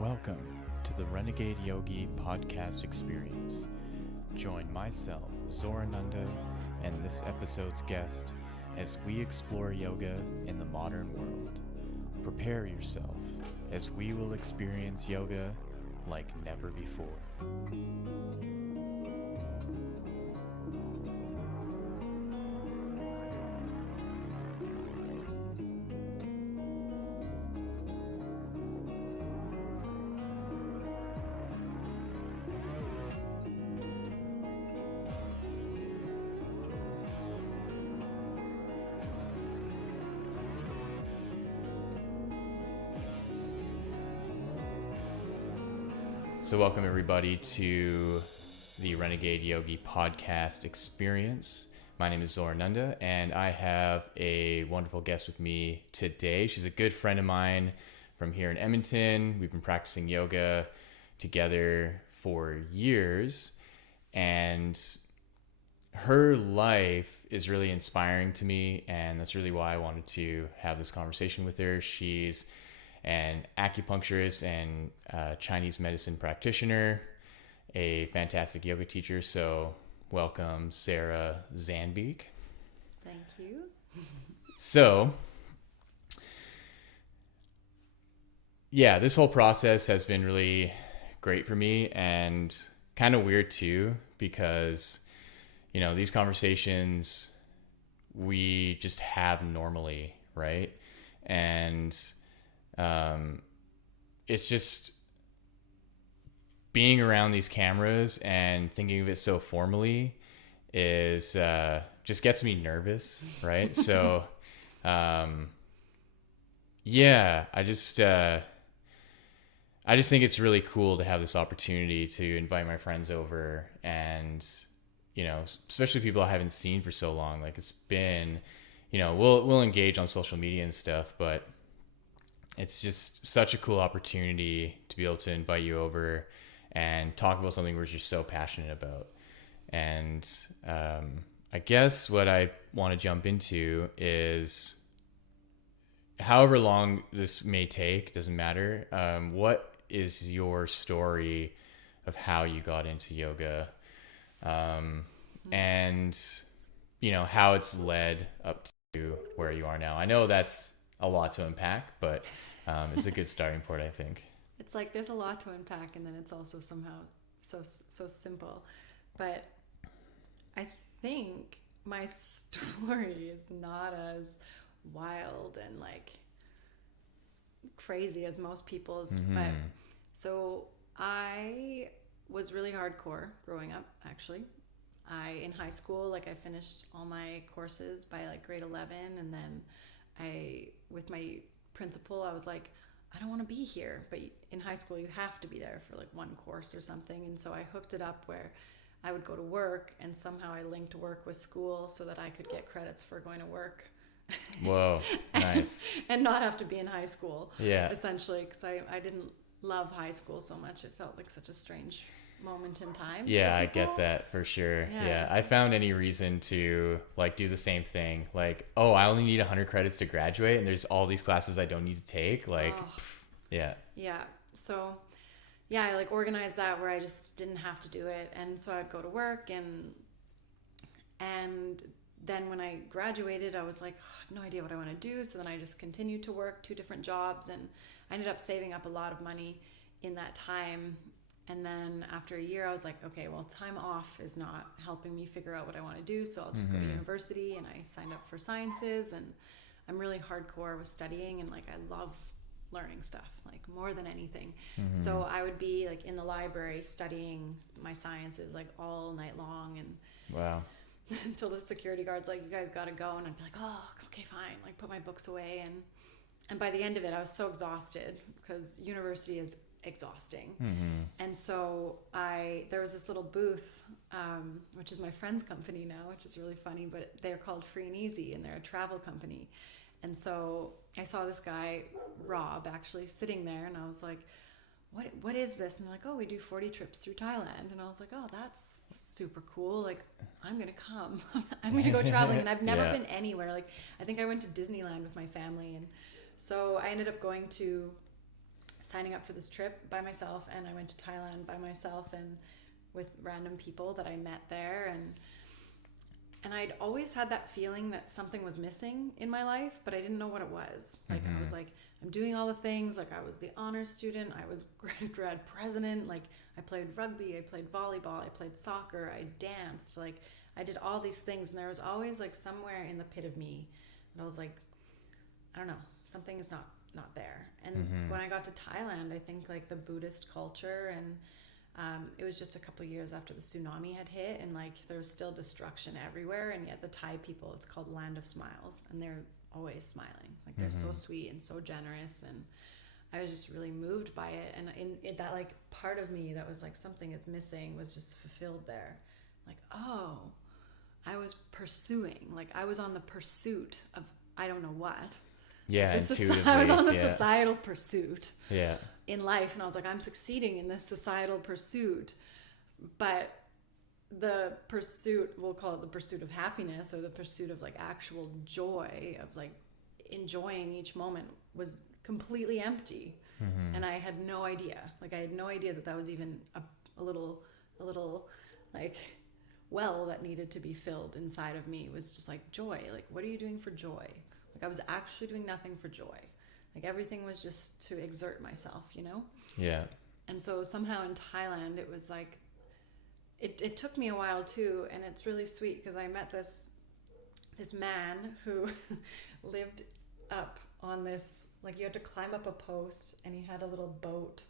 Welcome to the Renegade Yogi podcast experience. Join myself, Zorananda, and this episode's guest as we explore yoga in the modern world. Prepare yourself as we will experience yoga like never before. So welcome everybody to the Renegade Yogi podcast experience. My name is Zorananda and I have a wonderful guest with me today. She's a good friend of mine from here in Edmonton. We've been practicing yoga together for years and her life is really inspiring to me, and that's really why I wanted to have this conversation with her. She's an acupuncturist and Chinese medicine practitioner, a fantastic yoga teacher. So welcome, Sarah Zandbeek. Thank you. So, yeah, this whole process has been really great for me and kind of weird too, because, you know, these conversations we just have normally, right? And it's just being around these cameras and thinking of it so formally is just gets me nervous, right? So yeah, I just think it's really cool to have this opportunity to invite my friends over, and you know, especially people I haven't seen for so long. Like, it's been, you know, we'll engage on social media and stuff, but it's just such a cool opportunity to be able to invite you over and talk about something we're just so passionate about. And I guess what I want to jump into is, however long this may take, doesn't matter. What is your story of how you got into yoga? And, you know, how it's led up to where you are now. I know that's a lot to unpack, but it's a good starting point, I think. It's like there's a lot to unpack, and then it's also somehow so simple. But I think my story is not as wild and like crazy as most people's. Mm-hmm. But so I was really hardcore growing up, actually. In high school, like, I finished all my courses by like grade 11, and then with my principal, I was like, I don't want to be here. But in high school, you have to be there for like one course or something. And so I hooked it up where I would go to work, and somehow I linked work with school so that I could get credits for going to work. Whoa, nice. and not have to be in high school. Yeah. Essentially, because I didn't love high school so much. It felt like such a strange moment in time. Yeah, I get that for sure. Yeah. I found any reason to like do the same thing. Like, oh, I only need 100 credits to graduate, and there's all these classes I don't need to take. Like, yeah. Yeah. So, yeah, I like organized that where I just didn't have to do it. And so I'd go to work, and then when I graduated, I was like, oh, I have no idea what I want to do. So then I just continued to work 2 different jobs, and I ended up saving up a lot of money in that time. And then after a year, I was like, okay, well, time off is not helping me figure out what I want to do. So I'll just go to university, and I signed up for sciences, and I'm really hardcore with studying, and like, I love learning stuff, like, more than anything. So I would be like in the library studying my sciences like all night long, and Wow. until the security guard's like, you guys got to go. And I'd be like, oh, okay, fine. Like, put my books away. And by the end of it, I was so exhausted, because university is exhausting. And so there was this little booth, which is my friend's company now, which is really funny, but they're called Free and Easy, and they're a travel company. And so I saw this guy, Rob, actually sitting there, and I was like, what is this? And they're like, oh, we do 40 trips through Thailand. And I was like, oh, that's super cool. Like, I'm going to come. I'm going to go traveling. And I've never been anywhere. Like, I think I went to Disneyland with my family. And so I ended up going to signing up for this trip by myself, and I went to Thailand by myself and with random people that I met there, and I'd always had that feeling that something was missing in my life, but I didn't know what it was. Like I was like, I'm doing all the things. Like I was the honors student, I was grad president, like I played rugby, I played volleyball, I played soccer, I danced, like I did all these things, and there was always like somewhere in the pit of me, and I was like, I don't know, something is not there. And when I got to Thailand, I think like the Buddhist culture, and it was just a couple of years after the tsunami had hit, and like there was still destruction everywhere, and yet the Thai people, it's called Land of Smiles, and they're always smiling. Like they're so sweet and so generous, and I was just really moved by it. And in that like part of me that was like something is missing was just fulfilled there. Like, oh, I was pursuing, like I was on the pursuit of I don't know what. Yeah, intuitively. I was on the societal pursuit. Yeah. In life, and I was like, I'm succeeding in this societal pursuit, but the pursuit, we'll call it the pursuit of happiness, or the pursuit of like actual joy of like enjoying each moment, was completely empty. And I had no idea. Like I had no idea that was even a little like well that needed to be filled inside of me. It was just like joy. Like, what are you doing for joy? Like I was actually doing nothing for joy. Like everything was just to exert myself, you know? Yeah. And so somehow in Thailand, it was like, it took me a while too. And it's really sweet because I met this man who lived up on this, like you had to climb up a post, and he had a little boat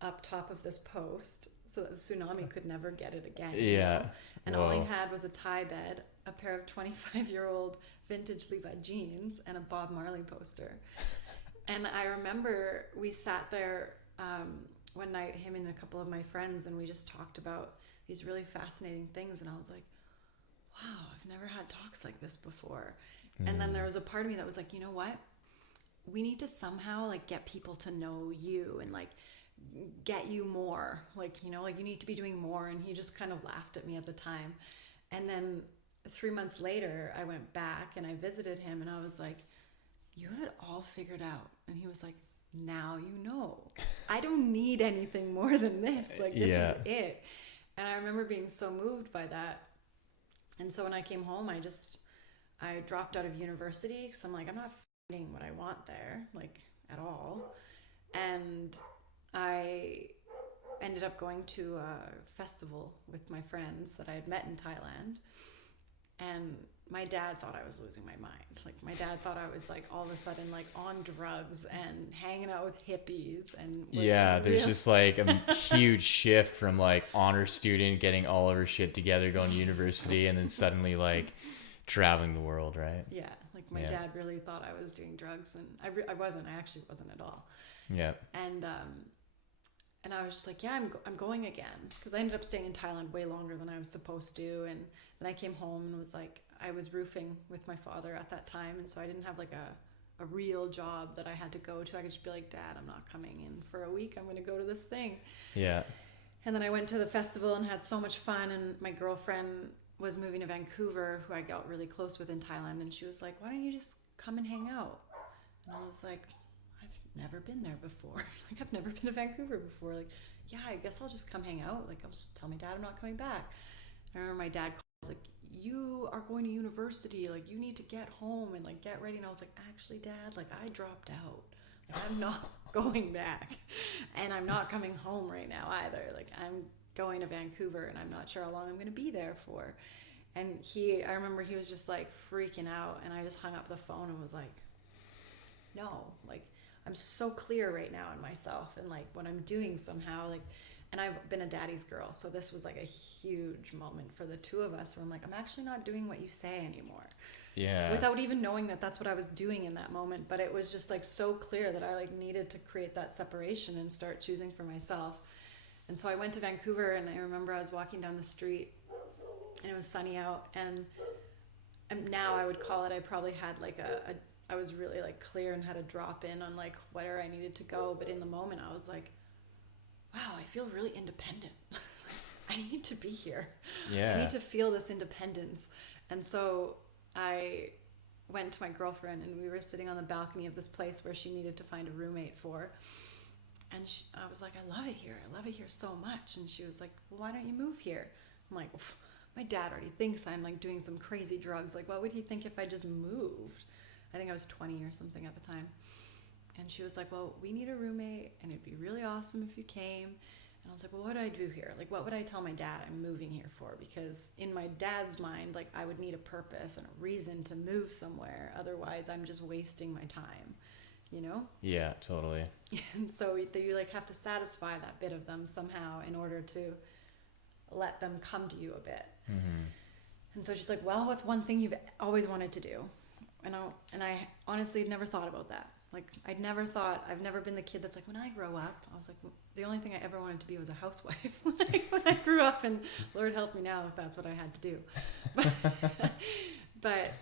up top of this post so that the tsunami could never get it again. Yeah. You know? And Whoa. all he had was a Thai bed, a pair of 25-year-old vintage Levi jeans, and a Bob Marley poster. And I remember we sat there one night, him and a couple of my friends, and we just talked about these really fascinating things. And I was like, wow, I've never had talks like this before. And then there was a part of me that was like, you know what? We need to somehow like get people to know you and like get you more. Like, you know, like you need to be doing more. And he just kind of laughed at me at the time. And then 3 months later, I went back and I visited him, and I was like, you have it all figured out. And he was like, now you know. I don't need anything more than this. Like, this is it. And I remember being so moved by that. And so when I came home, I dropped out of university because I'm like, I'm not finding what I want there, like, at all. And I ended up going to a festival with my friends that I had met in Thailand. And my dad thought I was losing my mind. Like my dad thought I was like all of a sudden like on drugs and hanging out with hippies and there's just like a huge shift from like honor student getting all of her shit together, going to university, and then suddenly like traveling the world, right? Yeah, like my dad really thought I was doing drugs, and I wasn't. I actually wasn't at all. Yeah. And I was just like, yeah, I'm going again, because I ended up staying in Thailand way longer than I was supposed to. And then I came home and was like, I was roofing with my father at that time, and so I didn't have like a real job that I had to go to. I could just be like, Dad, I'm not coming in for a week. I'm going to go to this thing. Yeah. And then I went to the festival and had so much fun. And my girlfriend was moving to Vancouver, who I got really close with in Thailand, and she was like, why don't you just come and hang out? And I was like, I've never been there before. Like, I've never been to Vancouver before. Like, yeah, I guess I'll just come hang out. Like, I'll just tell my dad I'm not coming back. I remember my dad was like, you are going to university. Like, you need to get home and like get ready. And I was like, actually, Dad, like I dropped out. Like, I'm not going back, and I'm not coming home right now either. Like, I'm going to Vancouver, and I'm not sure how long I'm going to be there for. And I remember he was just like freaking out, and I just hung up the phone and was like, no, like, I'm so clear right now in myself and like what I'm doing somehow, like, and I've been a daddy's girl. So this was like a huge moment for the two of us where I'm like, I'm actually not doing what you say anymore. Yeah. Without even knowing that that's what I was doing in that moment. But it was just like so clear that I like needed to create that separation and start choosing for myself. And so I went to Vancouver, and I remember I was walking down the street and it was sunny out, and now I would call it, I probably had like I was really like clear and had a drop in on like where I needed to go. But in the moment I was like, wow, I feel really independent. I need to be here. Yeah. I need to feel this independence. And so I went to my girlfriend, and we were sitting on the balcony of this place where she needed to find a roommate for. I was like, I love it here. I love it here so much. And she was like, well, why don't you move here? I'm like, my dad already thinks I'm like doing some crazy drugs. Like, what would he think if I just moved? I think I was 20 or something at the time. And she was like, well, we need a roommate and it'd be really awesome if you came. And I was like, well, what do I do here? Like, what would I tell my dad I'm moving here for? Because in my dad's mind, like, I would need a purpose and a reason to move somewhere. Otherwise, I'm just wasting my time, you know? Yeah, totally. And so you like have to satisfy that bit of them somehow in order to let them come to you a bit. Mm-hmm. And so she's like, well, what's one thing you've always wanted to do? And I honestly had never thought about that. Like, I've never been the kid that's like, when I grow up, I was like, the only thing I ever wanted to be was a housewife. Like, when I grew up, and Lord help me now if that's what I had to do. But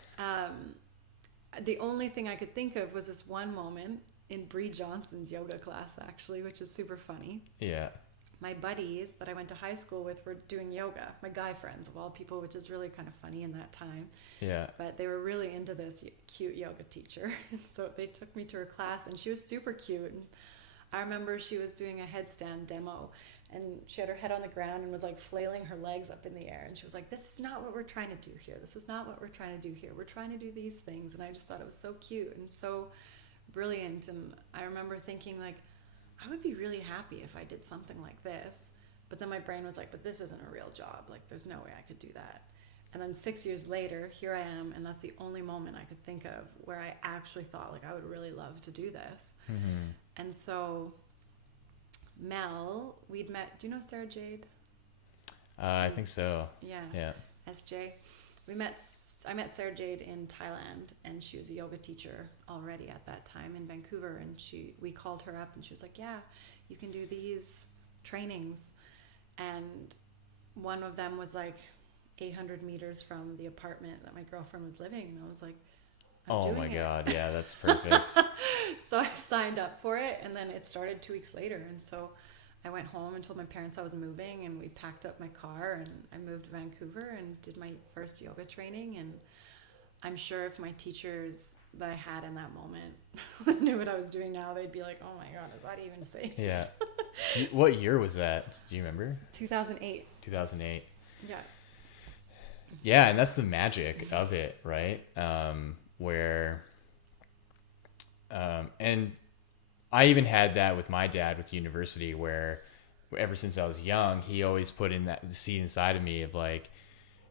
the only thing I could think of was this one moment in Bree Johnson's yoga class, actually, which is super funny. Yeah. My buddies that I went to high school with were doing yoga, my guy friends of all people, which is really kind of funny in that time. Yeah. But they were really into this cute yoga teacher. And so they took me to her class, and she was super cute. And I remember she was doing a headstand demo, and she had her head on the ground and was like flailing her legs up in the air. And she was like, this is not what we're trying to do here. This is not what we're trying to do here. We're trying to do these things. And I just thought it was so cute and so brilliant. And I remember thinking, like, I would be really happy if I did something like this. But then my brain was like, but this isn't a real job. Like, there's no way I could do that. And then 6 years later, here I am, and that's the only moment I could think of where I actually thought, like, I would really love to do this. Mm-hmm. And so Mel, we'd met, do you know Sarah Jade? I think so. Yeah. SJ. I met Sarah Jade in Thailand, and she was a yoga teacher already at that time in Vancouver. And we called her up, and she was like, yeah, you can do these trainings. And one of them was like 800 meters from the apartment that my girlfriend was living. And I was like, oh my God. Yeah, that's perfect. So I signed up for it, and then it started 2 weeks later. And so I went home and told my parents I was moving, and we packed up my car, and I moved to Vancouver and did my first yoga training. And I'm sure if my teachers that I had in that moment knew what I was doing now, they'd be like, oh my God, is that even safe? Yeah. What year was that? Do you remember? 2008. 2008. Yeah. Yeah, and that's the magic of it, right? And I even had that with my dad with university, where ever since I was young, he always put in that seed inside of me of like,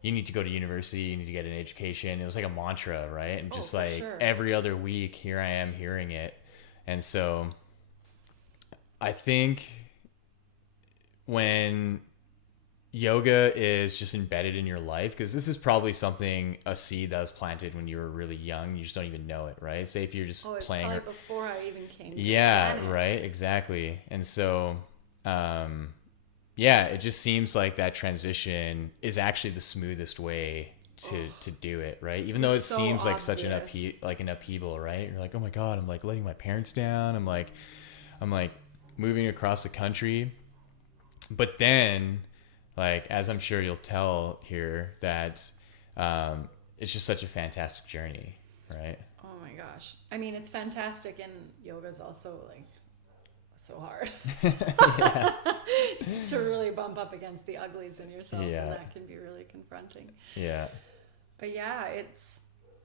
you need to go to university, you need to get an education. It was like a mantra, right? And just like sure. every other week, here I am hearing it. And so I think when yoga is just embedded in your life, because this is probably a seed that was planted when you were really young, you just don't even know it, right? Say if you're just it's playing probably before I even came to yeah the planet. Right, exactly. And so yeah, it just seems like that transition is actually the smoothest way to do it, right? Even though it so seems like obvious. such an upheaval, right? You're like, oh my God, I'm like letting my parents down, I'm like moving across the country. But then, like, as I'm sure you'll tell here, that it's just such a fantastic journey, right? Oh my gosh. I mean, it's fantastic, and yoga's also like so hard to really bump up against the uglies in yourself, and that can be really confronting. Yeah. But yeah,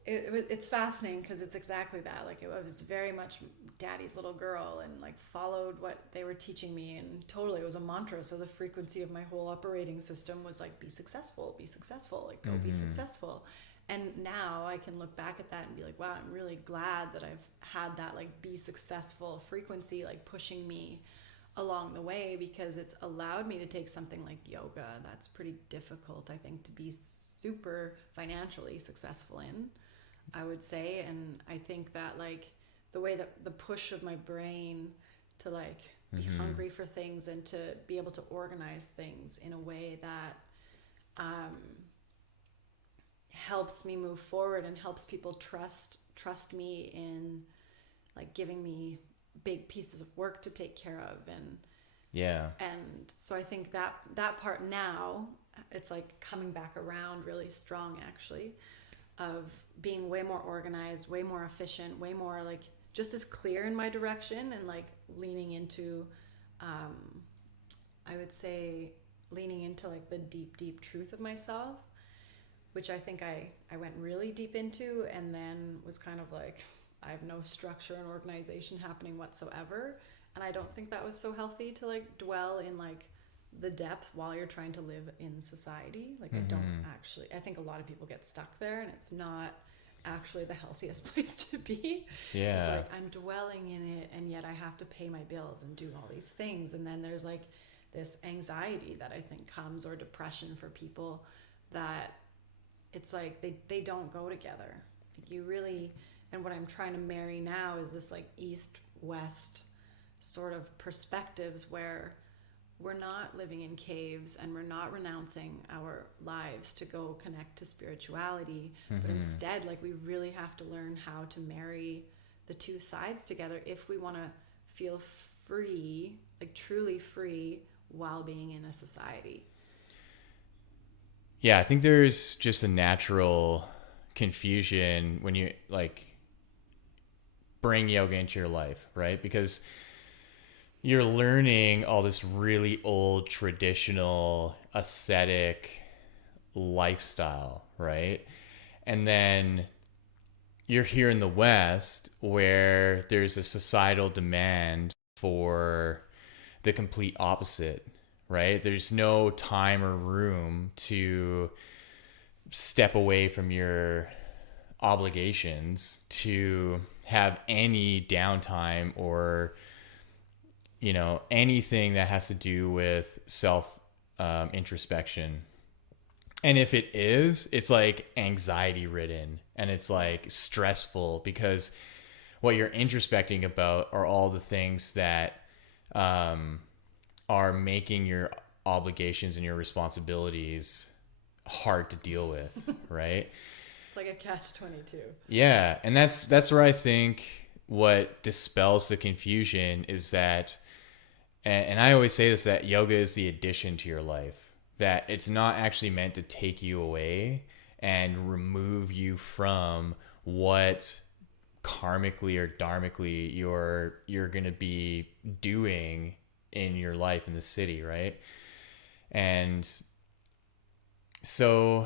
it's fascinating because it's exactly that. Like, it was very much daddy's little girl, and like followed what they were teaching me, and totally it was a mantra. So the frequency of my whole operating system was like, be successful, like go be successful. And now I can look back at that and be like, wow, I'm really glad that I've had that like be successful frequency like pushing me along the way, because it's allowed me to take something like yoga that's pretty difficult, I think, to be super financially successful in, I would say. And I think that like the way that the push of my brain to like be hungry for things and to be able to organize things in a way that helps me move forward and helps people trust me in like giving me big pieces of work to take care of. And so I think that part now, it's like coming back around really strong, actually, of being way more organized, way more efficient, way more like just as clear in my direction, and like leaning into, I would say, leaning into like the deep truth of myself, which I think I went really deep into, and then was kind of like, I have no structure and organization happening whatsoever. And I don't think that was so healthy to like dwell in like the depth while you're trying to live in society. Like I think a lot of people get stuck there, and it's not actually the healthiest place to be. Yeah. It's like I'm dwelling in it, and yet I have to pay my bills and do all these things. And then there's like this anxiety that I think comes, or depression for people, that it's like they don't go together. Like you really, and what I'm trying to marry now is this like east west sort of perspectives, where we're not living in caves and we're not renouncing our lives to go connect to spirituality, but instead like we really have to learn how to marry the two sides together if we want to feel free, like truly free, while being in a society. Yeah, I think there's just a natural confusion when you like bring yoga into your life, right? Because you're learning all this really old traditional ascetic lifestyle, right? And then you're here in the West where there's a societal demand for the complete opposite, right? There's no time or room to step away from your obligations, to have any downtime, or anything that has to do with self introspection. And if it is, it's like anxiety ridden, and it's like stressful, because what you're introspecting about are all the things that are making your obligations and your responsibilities hard to deal with, right? It's like a catch-22. Yeah, and that's where I think what dispels the confusion is that, and I always say this, that yoga is the addition to your life, that it's not actually meant to take you away and remove you from what karmically or dharmically you're going to be doing in your life in the city, right? And so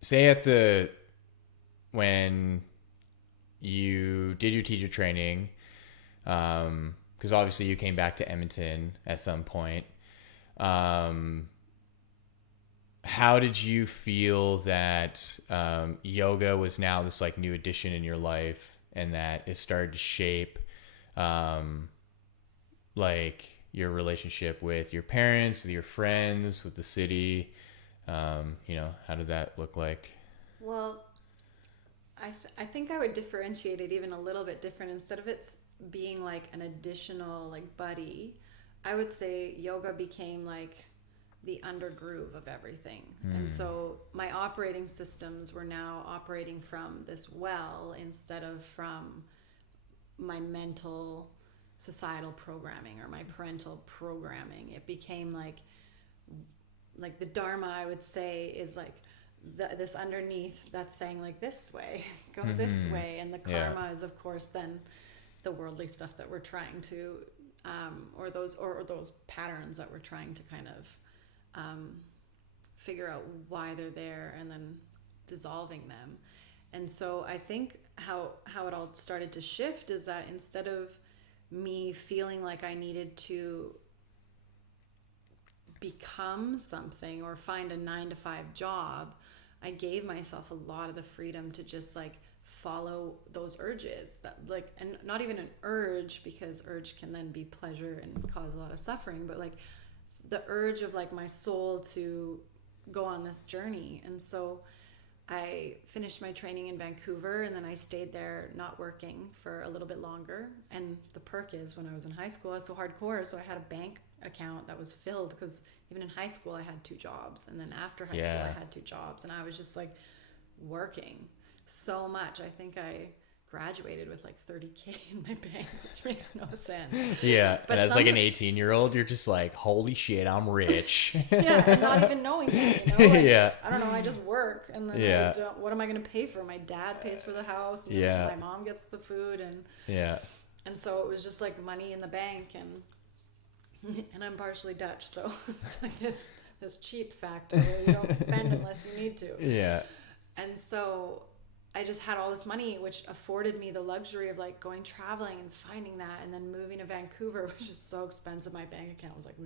say when you did your teacher training, because obviously you came back to Edmonton at some point, how did you feel that yoga was now this like new addition in your life, and that it started to shape like your relationship with your parents, with your friends, with the city? How did that look like? Well, I think I would differentiate it even a little bit different. Instead of it being like an additional like buddy, I would say yoga became like the undergroove of everything. And so my operating systems were now operating from this well, instead of from my mental societal programming or my parental programming. It became like the Dharma, I would say, is like this underneath that's saying like this way, go this way. And the karma is of course then the worldly stuff that we're trying to or those patterns that we're trying to kind of figure out why they're there, and then dissolving them. And so I think how it all started to shift is that instead of me feeling like I needed to become something or find a 9-to-5 job, I gave myself a lot of the freedom to just like follow those urges, that like, and not even an urge, because urge can then be pleasure and cause a lot of suffering, but like the urge of like my soul to go on this journey. And so I finished my training in Vancouver, and then I stayed there not working for a little bit longer. And the perk is, when I was in high school, I was so hardcore, so I had a bank account that was filled, because even in high school I had 2 jobs, and then after high school I had 2 jobs, and I was just like working so much. I think I graduated with like 30K in my bank, which makes no sense. Yeah. But and as like an 18-year-old, you're just like, holy shit, I'm rich. Yeah, and not even knowing that, you know? Like, Yeah. I don't know, I just work, and then Yeah. what am I going to pay for? My dad pays for the house, and Yeah. my mom gets the food, Yeah. and so it was just like money in the bank, and I'm partially Dutch, so it's like this cheap factor where you don't spend unless you need to. Yeah. And so I just had all this money, which afforded me the luxury of like going traveling and finding that, and then moving to Vancouver, which is so expensive. My bank account was like,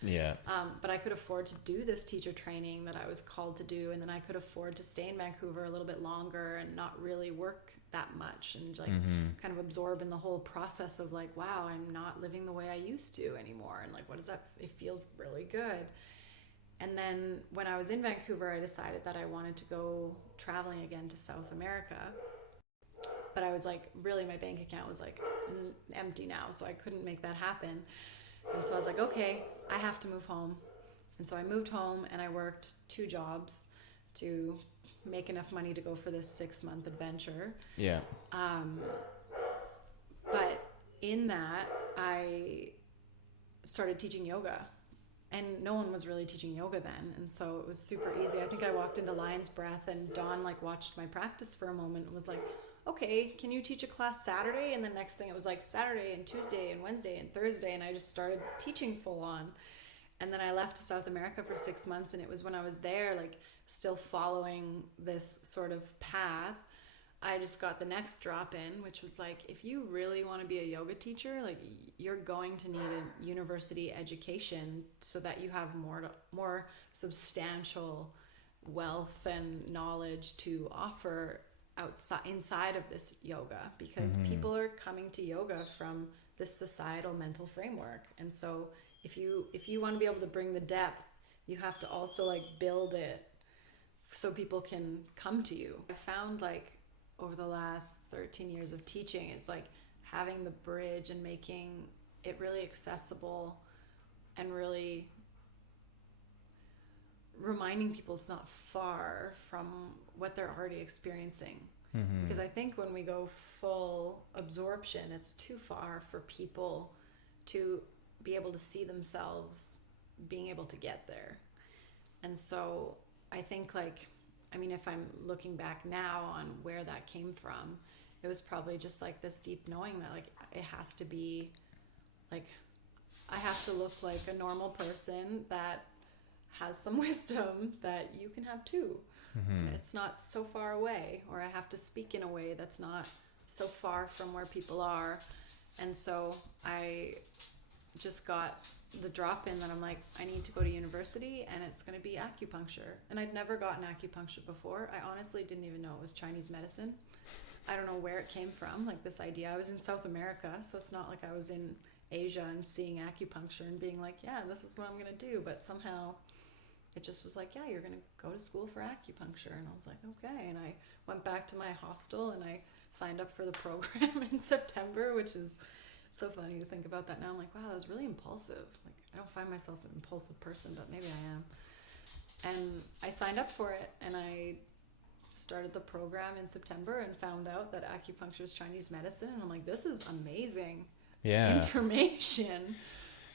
Yeah. but I could afford to do this teacher training that I was called to do, and then I could afford to stay in Vancouver a little bit longer and not really work that much, and like kind of absorb in the whole process of like, wow, I'm not living the way I used to anymore, and like, what does that? It feels really good. And then when I was in Vancouver, I decided that I wanted to go traveling again to South America. But I was like, really, my bank account was like empty now, so I couldn't make that happen. And so I was like, okay, I have to move home. And so I moved home, and I worked 2 jobs to make enough money to go for this 6-month adventure. Yeah. But in that, I started teaching yoga. And no one was really teaching yoga then, and so it was super easy. I think I walked into Lion's Breath, and Dawn like watched my practice for a moment and was like, okay, can you teach a class Saturday? And the next thing it was like Saturday and Tuesday and Wednesday and Thursday, and I just started teaching full on. And then I left to South America for 6 months, and it was when I was there, like still following this sort of path, I just got the next drop in, which was like, if you really want to be a yoga teacher, like you're going to need a university education so that you have more substantial wealth and knowledge to offer inside of this yoga, because people are coming to yoga from this societal mental framework. And so if you want to be able to bring the depth, you have to also like build it so people can come to you. I found like over the last 13 years of teaching, it's like having the bridge and making it really accessible and really reminding people it's not far from what they're already experiencing. Because I think when we go full absorption, it's too far for people to be able to see themselves being able to get there. And so I think like, I mean, if I'm looking back now on where that came from, it was probably just like this deep knowing that like it has to be like, I have to look like a normal person that has some wisdom that you can have too. It's not so far away, or I have to speak in a way that's not so far from where people are. And so I just got the drop in that I'm like, I need to go to university, and it's going to be acupuncture. And I'd never gotten acupuncture before. I honestly didn't even know it was Chinese medicine. I don't know where it came from, like this idea. I was in South America, so it's not like I was in Asia and seeing acupuncture and being like, yeah, this is what I'm going to do. But somehow it just was like, yeah, you're going to go to school for acupuncture. And I was like, okay. And I went back to my hostel and I signed up for the program in September, which is so funny to think about that now. I'm like, wow, that was really impulsive. Like, I don't find myself an impulsive person, but maybe I am. And I signed up for it, and I started the program in September and found out that acupuncture is Chinese medicine. And I'm like, this is amazing information.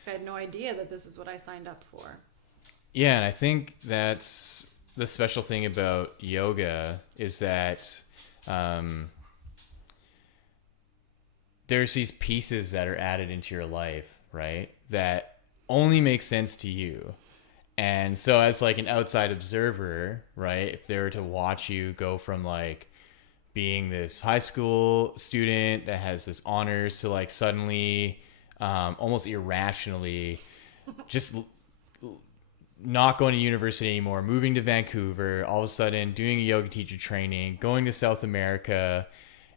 I had no idea that this is what I signed up for. Yeah, and I think that's the special thing about yoga is that there's these pieces that are added into your life, right? That only make sense to you. And so as like an outside observer, right, if they were to watch you go from like being this high school student that has this honors to like suddenly almost irrationally just not going to university anymore, moving to Vancouver, all of a sudden doing a yoga teacher training, going to South America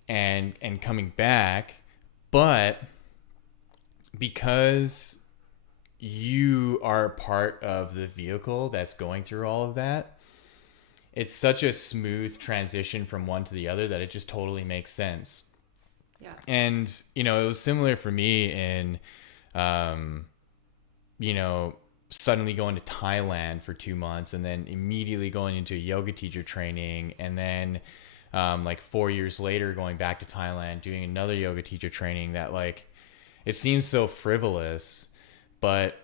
and coming back. But because you are part of the vehicle that's going through all of that, it's such a smooth transition from one to the other that it just totally makes sense. Yeah. And, you know, it was similar for me in, you know, suddenly going to Thailand for 2 months and then immediately going into yoga teacher training and then like 4 years later, going back to Thailand, doing another yoga teacher training that like, it seems so frivolous, but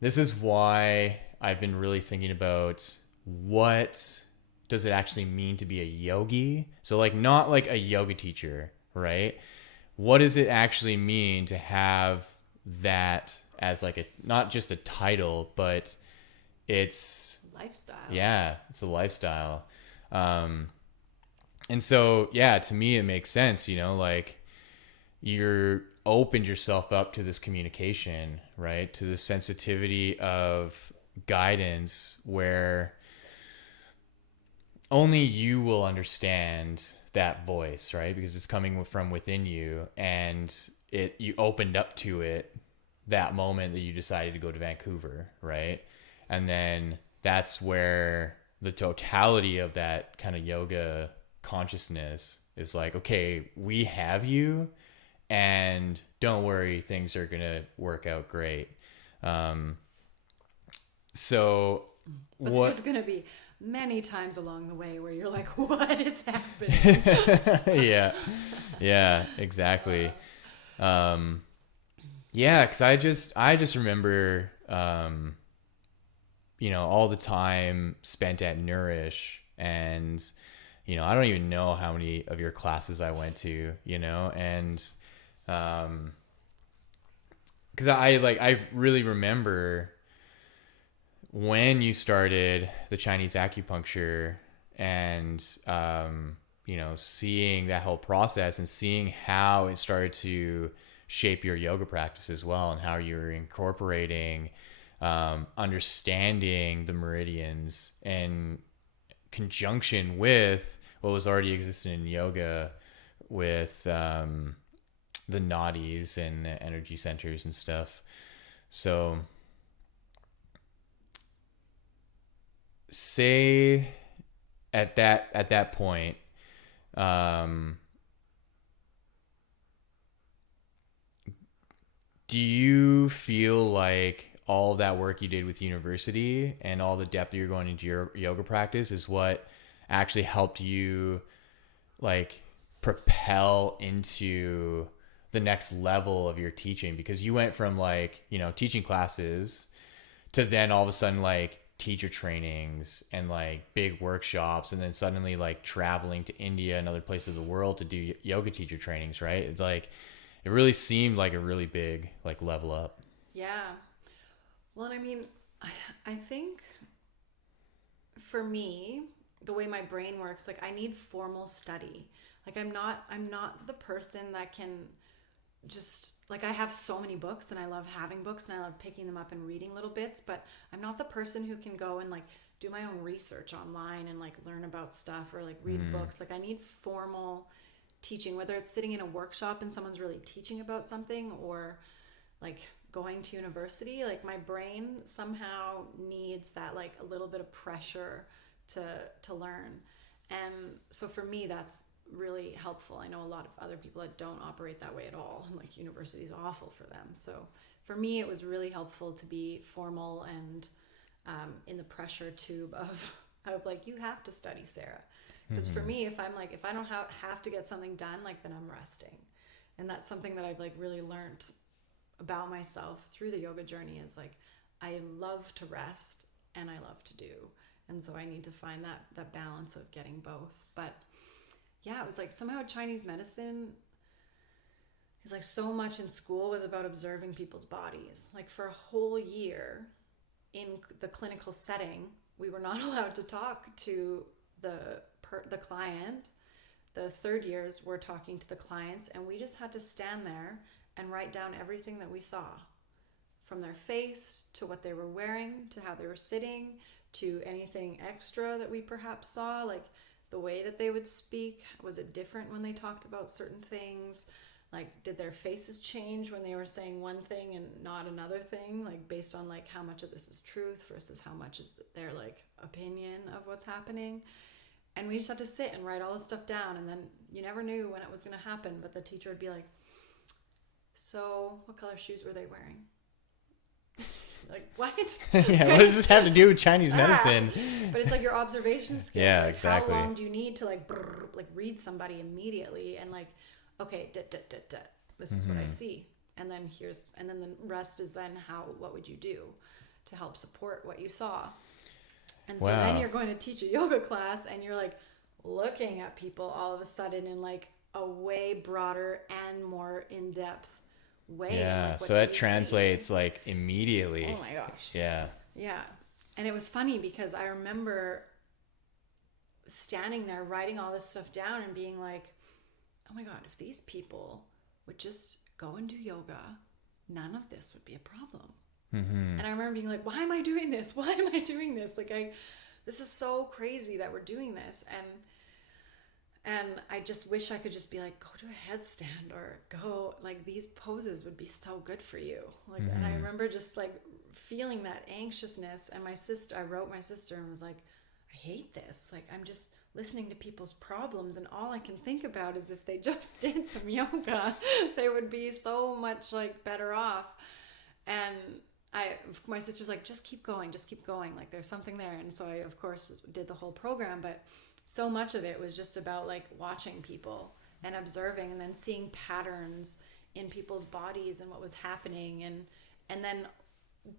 this is why I've been really thinking about what does it actually mean to be a yogi? So like not like a yoga teacher, right? What does it actually mean to have that as like a not just a title, but it's Lifestyle. yeah, it's a lifestyle. Um and so yeah, to me it makes sense, you know, like you're opened yourself up to this communication, right? To the sensitivity of guidance where only you will understand that voice, right? Because it's coming from within you, and you opened up to it that moment that you decided to go to Vancouver, right? And then that's where the totality of that kind of yoga consciousness is like, okay, we have you, and don't worry, things are gonna work out great. Um, so But what? there's gonna be many times along the way where you're like, what is happening? Yeah, exactly. Um, yeah, because I just remember, all the time spent at Nourish, and I don't even know how many of your classes I went to, and because I really remember when you started the Chinese acupuncture, and seeing that whole process and seeing how it started to shape your yoga practice as well, and how you're incorporating understanding the meridians in conjunction with what was already existing in yoga with the nadis and the energy centers and stuff. So say at that point, um, do you feel like all of that work you did with university and all the depth that you're going into your yoga practice is what actually helped you like propel into the next level of your teaching? Because you went from like, teaching classes to then all of a sudden like teacher trainings and like big workshops, and then suddenly like traveling to India and other places of the world to do yoga teacher trainings, right? It's like it really seemed like a really big like level up. Yeah. Well, and I mean, I think for me, the way my brain works, like I need formal study. Like I'm not the person that can just like I have so many books and I love having books and I love picking them up and reading little bits, but I'm not the person who can go and like do my own research online and like learn about stuff or like read books. Like I need formal teaching, whether it's sitting in a workshop and someone's really teaching about something, or like going to university. Like my brain somehow needs that like a little bit of pressure to learn. And so for me that's really helpful. I know a lot of other people that don't operate that way at all, and like university is awful for them. So for me it was really helpful to be formal and in the pressure tube of like, you have to study, Sarah. Because for me, if I don't have to get something done, like then I'm resting. And that's something that I've like really learned about myself through the yoga journey, is like I love to rest and I love to do. And so I need to find that balance of getting both. But yeah, it was like somehow Chinese medicine is like so much in school was about observing people's bodies. Like for a whole year in the clinical setting, we were not allowed to talk to the client. The third years were talking to the clients, and we just had to stand there and write down everything that we saw, from their face to what they were wearing to how they were sitting to anything extra that we perhaps saw, like the way that they would speak. Was it different when they talked about certain things? Like, did their faces change when they were saying one thing and not another thing? Like, based on like how much of this is truth versus how much is their like opinion of what's happening? And we just had to sit and write all this stuff down. And then you never knew when it was going to happen, but the teacher would be like, so what color shoes were they wearing? Like, what? Yeah, what does this have to do with Chinese medicine? But it's like your observation skills. Yeah, like, exactly. How long do you need to like read somebody immediately and like, okay, this is what I see, and then the rest is then what would you do to help support what you saw? And so then you're going to teach a yoga class, and you're like looking at people all of a sudden in like a way broader and more in depth way. Yeah, like, so that translates like immediately. Oh my gosh. Yeah. Yeah. And it was funny because I remember standing there writing all this stuff down and being like, oh my God, if these people would just go and do yoga, none of this would be a problem. And I remember being like, why am I doing this? Why am I doing this? Like, this is so crazy that we're doing this. And I just wish I could just be like, go to a headstand or go, like, these poses would be so good for you. Like, and I remember just like feeling that anxiousness. And I wrote my sister and was like, I hate this. Like, I'm just listening to people's problems, and all I can think about is if they just did some yoga, they would be so much like better off. And my sister's like, just keep going, like there's something there. And so I of course did the whole program, but so much of it was just about like watching people and observing, and then seeing patterns in people's bodies and what was happening, and then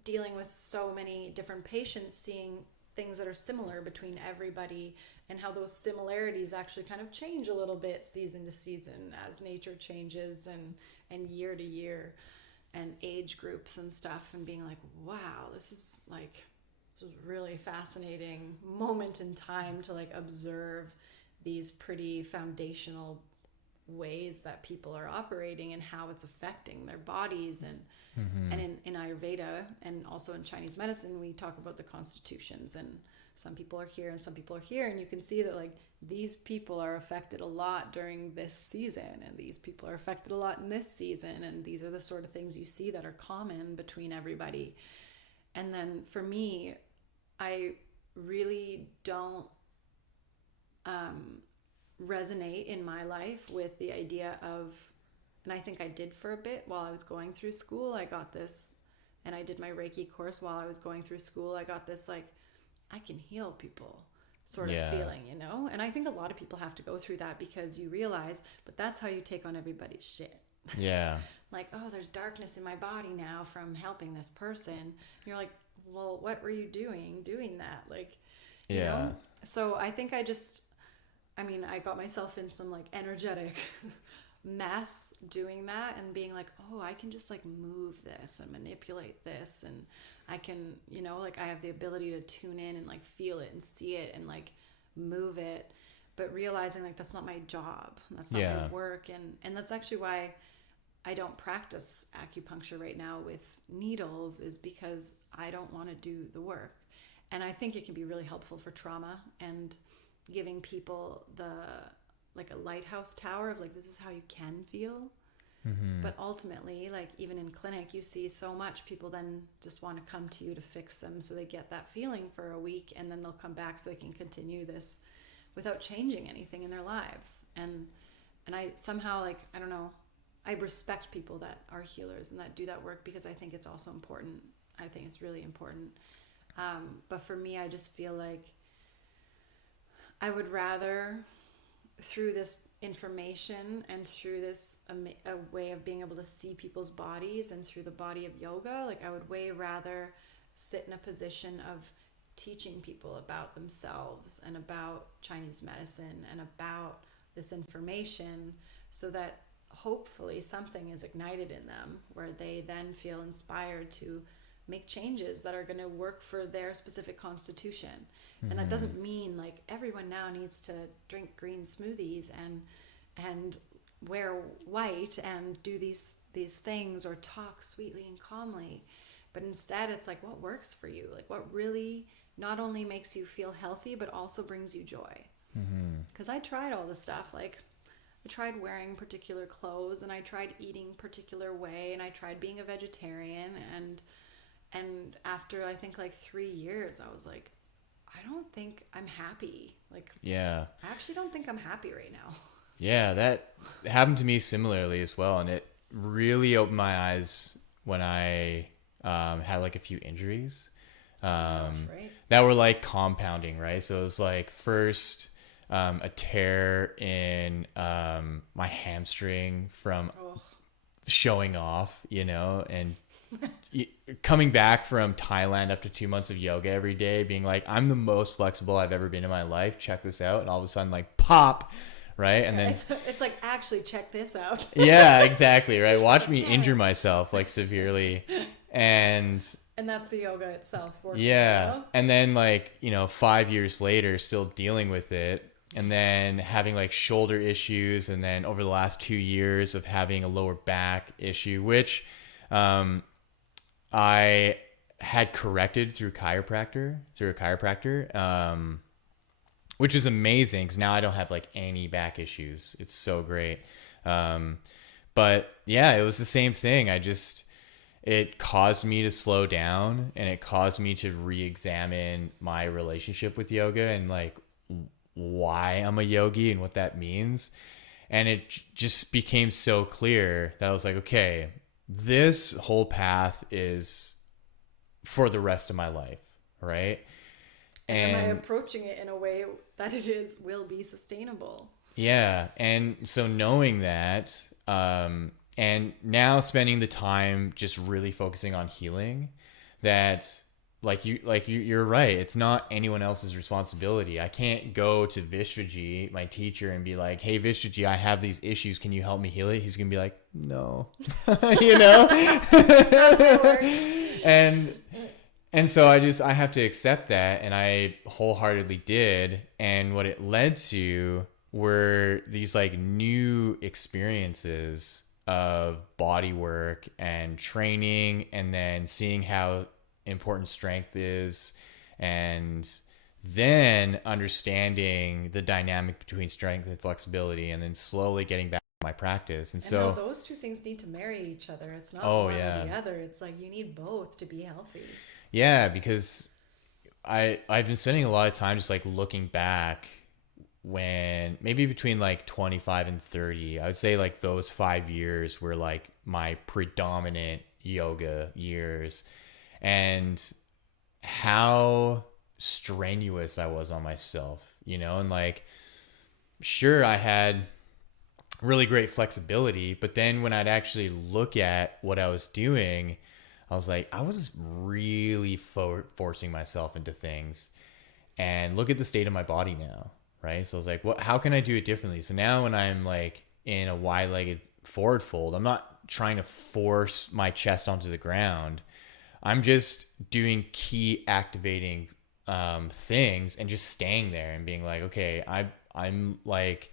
dealing with so many different patients, seeing things that are similar between everybody, and how those similarities actually kind of change a little bit season to season as nature changes, and year to year, and age groups and stuff, and being like, wow, this is a really fascinating moment in time to like observe these pretty foundational ways that people are operating and how it's affecting their bodies. And in Ayurveda and also in Chinese medicine, we talk about the constitutions, and some people are here and some people are here, and you can see that like these people are affected a lot during this season, and these people are affected a lot in this season, and these are the sort of things you see that are common between everybody. And then for me, I really don't resonate in my life with the idea of, and I think I did for a bit while I was going through school, I got this, and I did my Reiki course while I was going through school, I got this like, I can heal people sort of feeling, you know? And I think a lot of people have to go through that, because you realize, but that's how you take on everybody's shit. Yeah. Like, oh, there's darkness in my body now from helping this person. And you're like, well, what were you doing that? Like, you know? So I think I got myself in some like energetic mess doing that, and being like, oh, I can just like move this and manipulate this, and I can, you know, like I have the ability to tune in and like feel it and see it and like move it, but realizing like that's not my job, that's not my work. And that's actually why I don't practice acupuncture right now with needles, is because I don't want to do the work. And I think it can be really helpful for trauma and giving people like a lighthouse tower of like, this is how you can feel. But ultimately, like even in clinic, you see so much people then just want to come to you to fix them, so they get that feeling for a week, and then they'll come back so they can continue this without changing anything in their lives. And I somehow, like, I don't know, I respect people that are healers and that do that work, because I think it's also important. I think it's really important. But for me, I just feel like I would rather, through this information and through this a way of being able to see people's bodies and through the body of yoga, like I would way rather sit in a position of teaching people about themselves and about Chinese medicine and about this information, so that hopefully something is ignited in them where they then feel inspired to make changes that are going to work for their specific constitution. And that doesn't mean like everyone now needs to drink green smoothies and wear white and do these things or talk sweetly and calmly. But instead, it's like, what works for you? Like what really not only makes you feel healthy, but also brings you joy. Because I tried all this stuff. Like I tried wearing particular clothes, and I tried eating particular way, and I tried being a vegetarian. And after I think like 3 years, I was like, I don't think I'm happy. Like, I actually don't think I'm happy right now. Yeah, that happened to me similarly as well. And it really opened my eyes when I had like a few injuries Right. that were like compounding, right? So it was like first a tear in my hamstring from Oh, showing off, you know, and coming back from Thailand after 2 months of yoga every day, being like, I'm the most flexible I've ever been in my life. Check this out. And all of a sudden, like, pop, right? And then, it's like, actually check this out. yeah, exactly, right? Watch me Damn. injure myself like severely. And And that's the yoga itself working. yeah. And then, like, 5 years later, still dealing with it. And then having like shoulder issues. And then over the last 2 years of having a lower back issue, which, I had corrected through a chiropractor, which is amazing because now I don't have like any back issues. It's so great. Um, but yeah, it was the same thing. It caused me to slow down, and it caused me to re-examine my relationship with yoga and like why I'm a yogi and what that means. And it just became so clear that I was like, okay, this whole path is for the rest of my life, right? And am I And approaching it in a way that will be sustainable? yeah, and so knowing that, and now spending the time just really focusing on healing, that you're right. It's not anyone else's responsibility. I can't go to Vishwaji, my teacher, and be like, "Hey, Vishwaji, I have these issues. Can you help me heal it?" He's gonna be like, "No," you know. and and so I have to accept that, and I wholeheartedly did. And what it led to were these like new experiences of body work and training, and then seeing how important strength is, and then understanding the dynamic between strength and flexibility, and then slowly getting back to my practice. And And so now those two things need to marry each other. It's not oh one yeah, or the other. It's like you need both to be healthy. yeah, because I've been spending a lot of time just like looking back, when maybe between like 25 and 30. I would say like those 5 years were like my predominant yoga years, and how strenuous I was on myself, and like, sure, I had really great flexibility, but then when I'd actually look at what I was doing, I was like, I was really forcing myself into things. And look at the state of my body now, right? So I was like, how can I do it differently? So now when I'm like in a wide-legged forward fold, I'm not trying to force my chest onto the ground. I'm just doing key activating things and just staying there and being like, okay, I'm like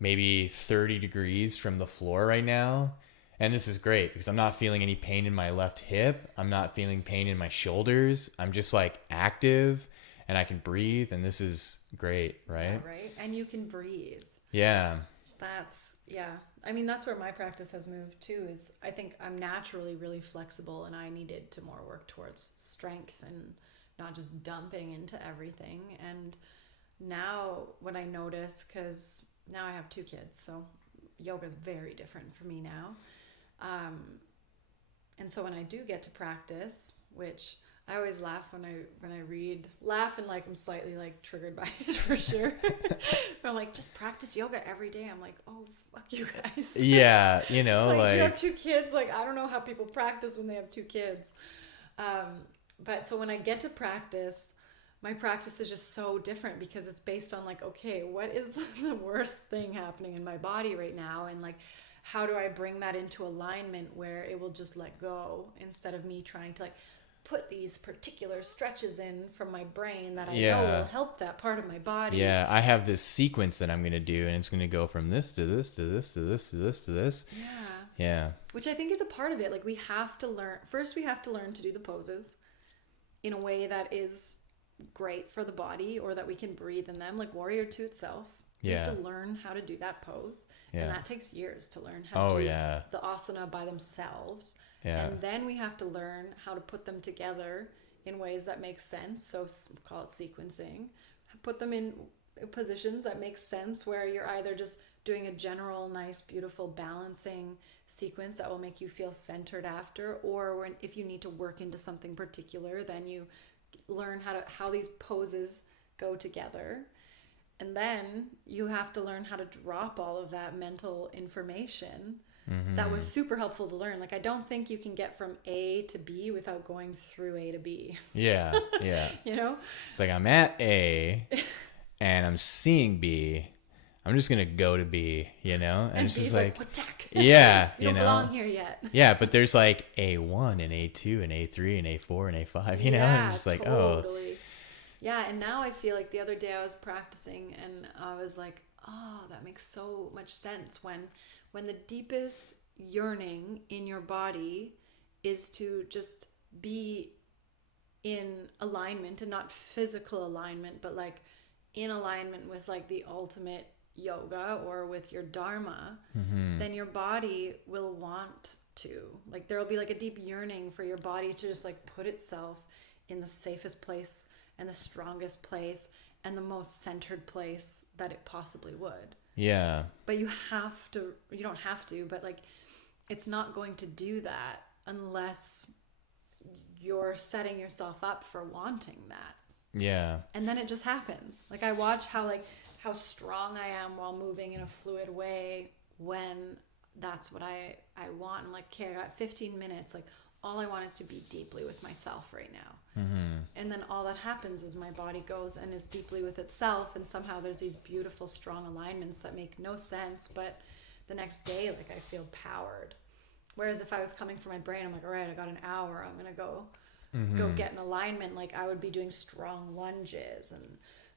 maybe 30 degrees from the floor right now. And this is great because I'm not feeling any pain in my left hip. I'm not feeling pain in my shoulders. I'm just like active, and I can breathe, and this is great, right? Yeah, right. And you can breathe. Yeah. Yeah. I mean, that's where my practice has moved too, is I think I'm naturally really flexible, and I needed to more work towards strength and not just dumping into everything. And now what I notice, because now I have 2 kids, so yoga is very different for me now. And so when I do get to practice, which I always laugh when I read, laugh, and like I'm slightly like triggered by it for sure. I'm like, just practice yoga every day. I'm like, oh fuck you guys. Yeah, like you have 2 kids. Like I don't know how people practice when they have 2 kids. But so when I get to practice, my practice is just so different because it's based on like, okay, what is the worst thing happening in my body right now, and like, how do I bring that into alignment where it will just let go, instead of me trying to like put these particular stretches in from my brain that I know will help that part of my body. Yeah, I have this sequence that I'm going to do, and it's going to go from this to this to this to this to this to this. Yeah. Which I think is a part of it. Like we have to learn to do the poses in a way that is great for the body, or that we can breathe in them, like Warrior 2 itself. You have to learn how to do that pose. Yeah. And that takes years to learn how to do the asana by themselves. Yeah. And then we have to learn how to put them together in ways that make sense. So call it sequencing. Put them in positions that make sense, where you're either just doing a general, nice, beautiful balancing sequence that will make you feel centered after, or if you need to work into something particular, then you learn how these poses go together. And then you have to learn how to drop all of that mental information. That was super helpful to learn. Like, I don't think you can get from A to B without going through A to B. Yeah. Yeah. You know? It's like I'm at A and I'm seeing B. I'm just going to go to B, you know? And it's B's just like, what tech? yeah, you don't belong here yet. Yeah, but there's like A1 and A2 and A3 and A4 and A5, you know? Yeah, And it's just like, totally. Yeah, and now I feel like the other day I was practicing and I was like, oh, that makes so much sense when the deepest yearning in your body is to just be in alignment, and not physical alignment, but like in alignment with like the ultimate yoga or with your dharma, then your body will want to, like, there will be like a deep yearning for your body to just like put itself in the safest place and the strongest place and the most centered place that it possibly would. Yeah. But you don't have to, but like, it's not going to do that unless you're setting yourself up for wanting that. Yeah. And then it just happens. Like, I watch how strong I am while moving in a fluid way when that's what I want. I'm like, okay, I got 15 minutes. Like, all I want is to be deeply with myself right now. And then all that happens is my body goes and is deeply with itself, and somehow there's these beautiful, strong alignments that make no sense, but the next day, like, I feel powered. Whereas if I was coming from my brain, I'm like, all right, I got an hour, I'm gonna go get an alignment. Like, I would be doing strong lunges and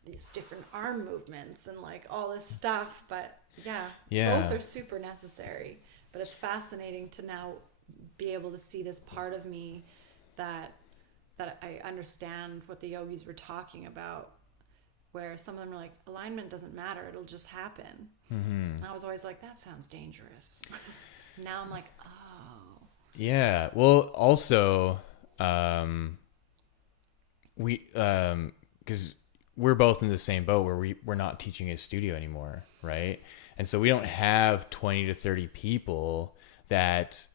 these different arm movements and like all this stuff. But yeah, both are super necessary. But it's fascinating to now be able to see this part of me that I understand what the yogis were talking about, where some of them are like, alignment doesn't matter, it'll just happen. And I was always like, that sounds dangerous. Now I'm like, oh. Yeah. Well, also, because we're both in the same boat where we're not teaching a studio anymore, right? And so we don't have 20 to 30 people that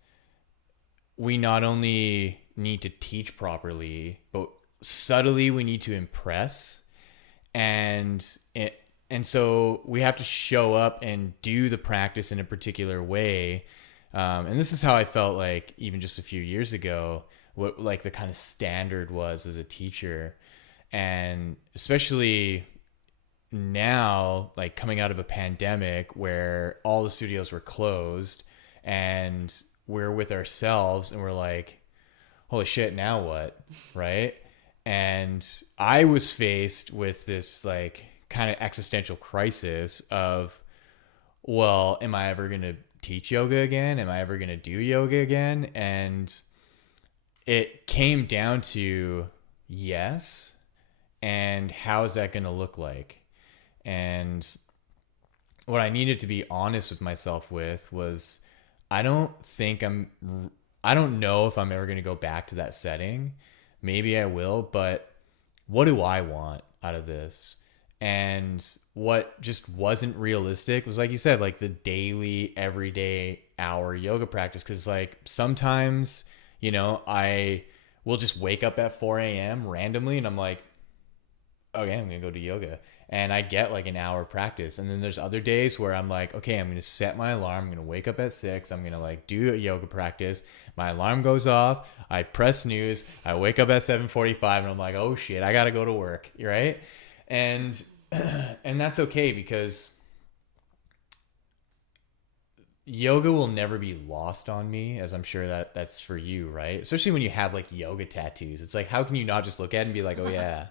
we not only need to teach properly, but subtly we need to impress. And so we have to show up and do the practice in a particular way. And this is how I felt like even just a few years ago, what like the kind of standard was as a teacher. And especially now, like coming out of a pandemic where all the studios were closed and we're with ourselves and we're like, holy shit, now what? Right? And I was faced with this like kind of existential crisis of, well, am I ever going to teach yoga again? Am I ever going to do yoga again? And it came down to yes. And how is that going to look like? And what I needed to be honest with myself with was, I don't know if I'm ever going to go back to that setting. Maybe I will, but what do I want out of this? And what just wasn't realistic was, like you said, like the daily, everyday hour yoga practice. Cause like sometimes, you know, I will just wake up at 4 a.m. randomly and I'm like, okay, I'm going to go do yoga. And I get like an hour practice. And then there's other days where I'm like, okay, I'm going to set my alarm. I'm going to wake up at 6. I'm going to like do a yoga practice. My alarm goes off. I press snooze. I wake up at 7:45 and I'm like, oh shit, I got to go to work. Right. And that's okay, because yoga will never be lost on me, as I'm sure that's for you, right? Especially when you have like yoga tattoos. It's like, how can you not just look at it and be like, oh yeah.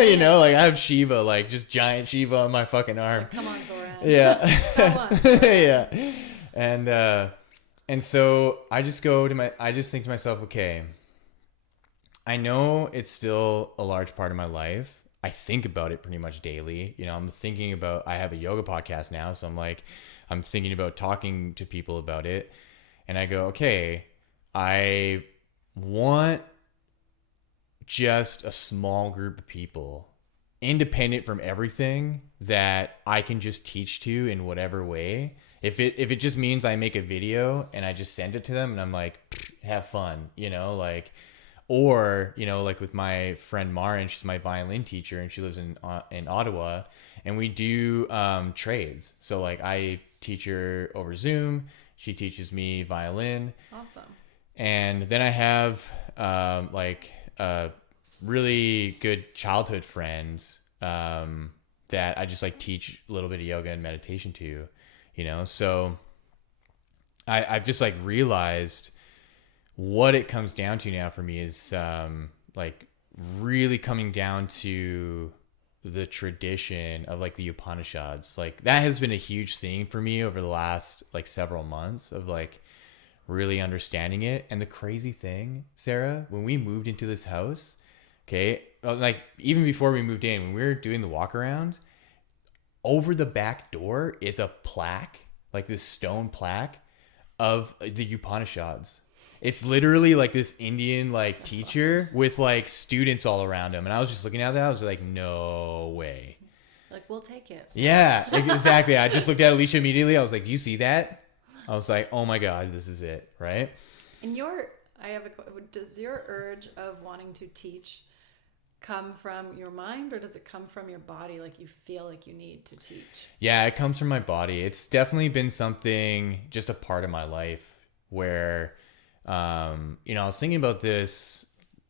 You know, like I have Shiva, like just giant Shiva on my fucking arm. Come on, Zorananda. Yeah. Come on, Zorananda. Yeah. And so I just think to myself, okay, I know it's still a large part of my life. I think about it pretty much daily. You know, I'm thinking about, I have a yoga podcast now. So I'm thinking about talking to people about it. And I go, okay, I want just a small group of people independent from everything that I can just teach to in whatever way. If it just means I make a video and I just send it to them and I'm like, have fun, you know, like, or, you know, like with my friend Marin, she's my violin teacher and she lives in Ottawa, and we do trades. So like I teach her over Zoom, she teaches me violin. Awesome. And then I have like a really good childhood friend that I just like teach a little bit of yoga and meditation to, you know. So I've just like realized what it comes down to now for me is like really coming down to the tradition of like the Upanishads. Like that has been a huge thing for me over the last like several months of like really understanding it. And the crazy thing, Sarah, when we moved into this house, okay, like even before we moved in, when we were doing the walk around, over the back door is a plaque, like this stone plaque of the Upanishads. It's literally like this Indian like teacher with like students all around him. And I was just looking at that. I was like, no way. Like, we'll take it. Yeah, exactly. I just looked at Alicia immediately. I was like, do you see that? I was like, oh my God, this is it. Right. And does your urge of wanting to teach come from your mind, or does it come from your body? Like you feel like you need to teach? Yeah, it comes from my body. It's definitely been something, just a part of my life where, you know, I was thinking about this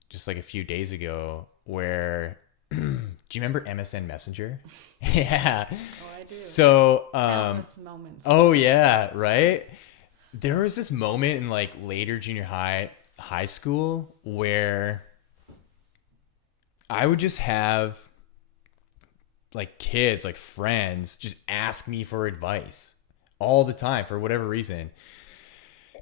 just like a few days ago where, do you remember MSN Messenger? Yeah. Oh, I do. So, Countless moments. oh yeah, right? There was this moment in like later junior high school where I would just have like kids, like friends, just ask me for advice all the time for whatever reason.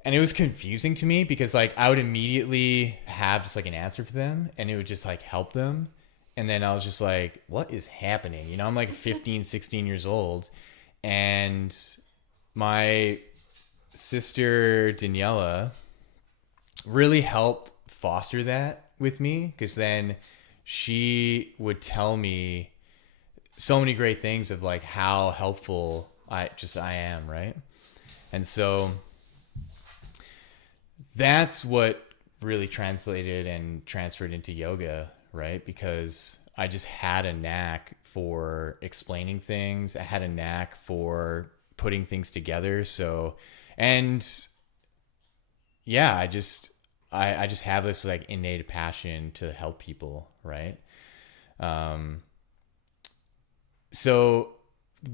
And it was confusing to me because like I would immediately have just like an answer for them and it would just like help them. And then I was just like, what is happening? You know, I'm like 15, 16 years old. And my sister Daniela really helped foster that with me, because then she would tell me so many great things of like how helpful I am, right? And so that's what really translated and transferred into yoga, right? Because I just had a knack for explaining things. I had a knack for putting things together. So, and yeah, I just have this like innate passion to help people, right? So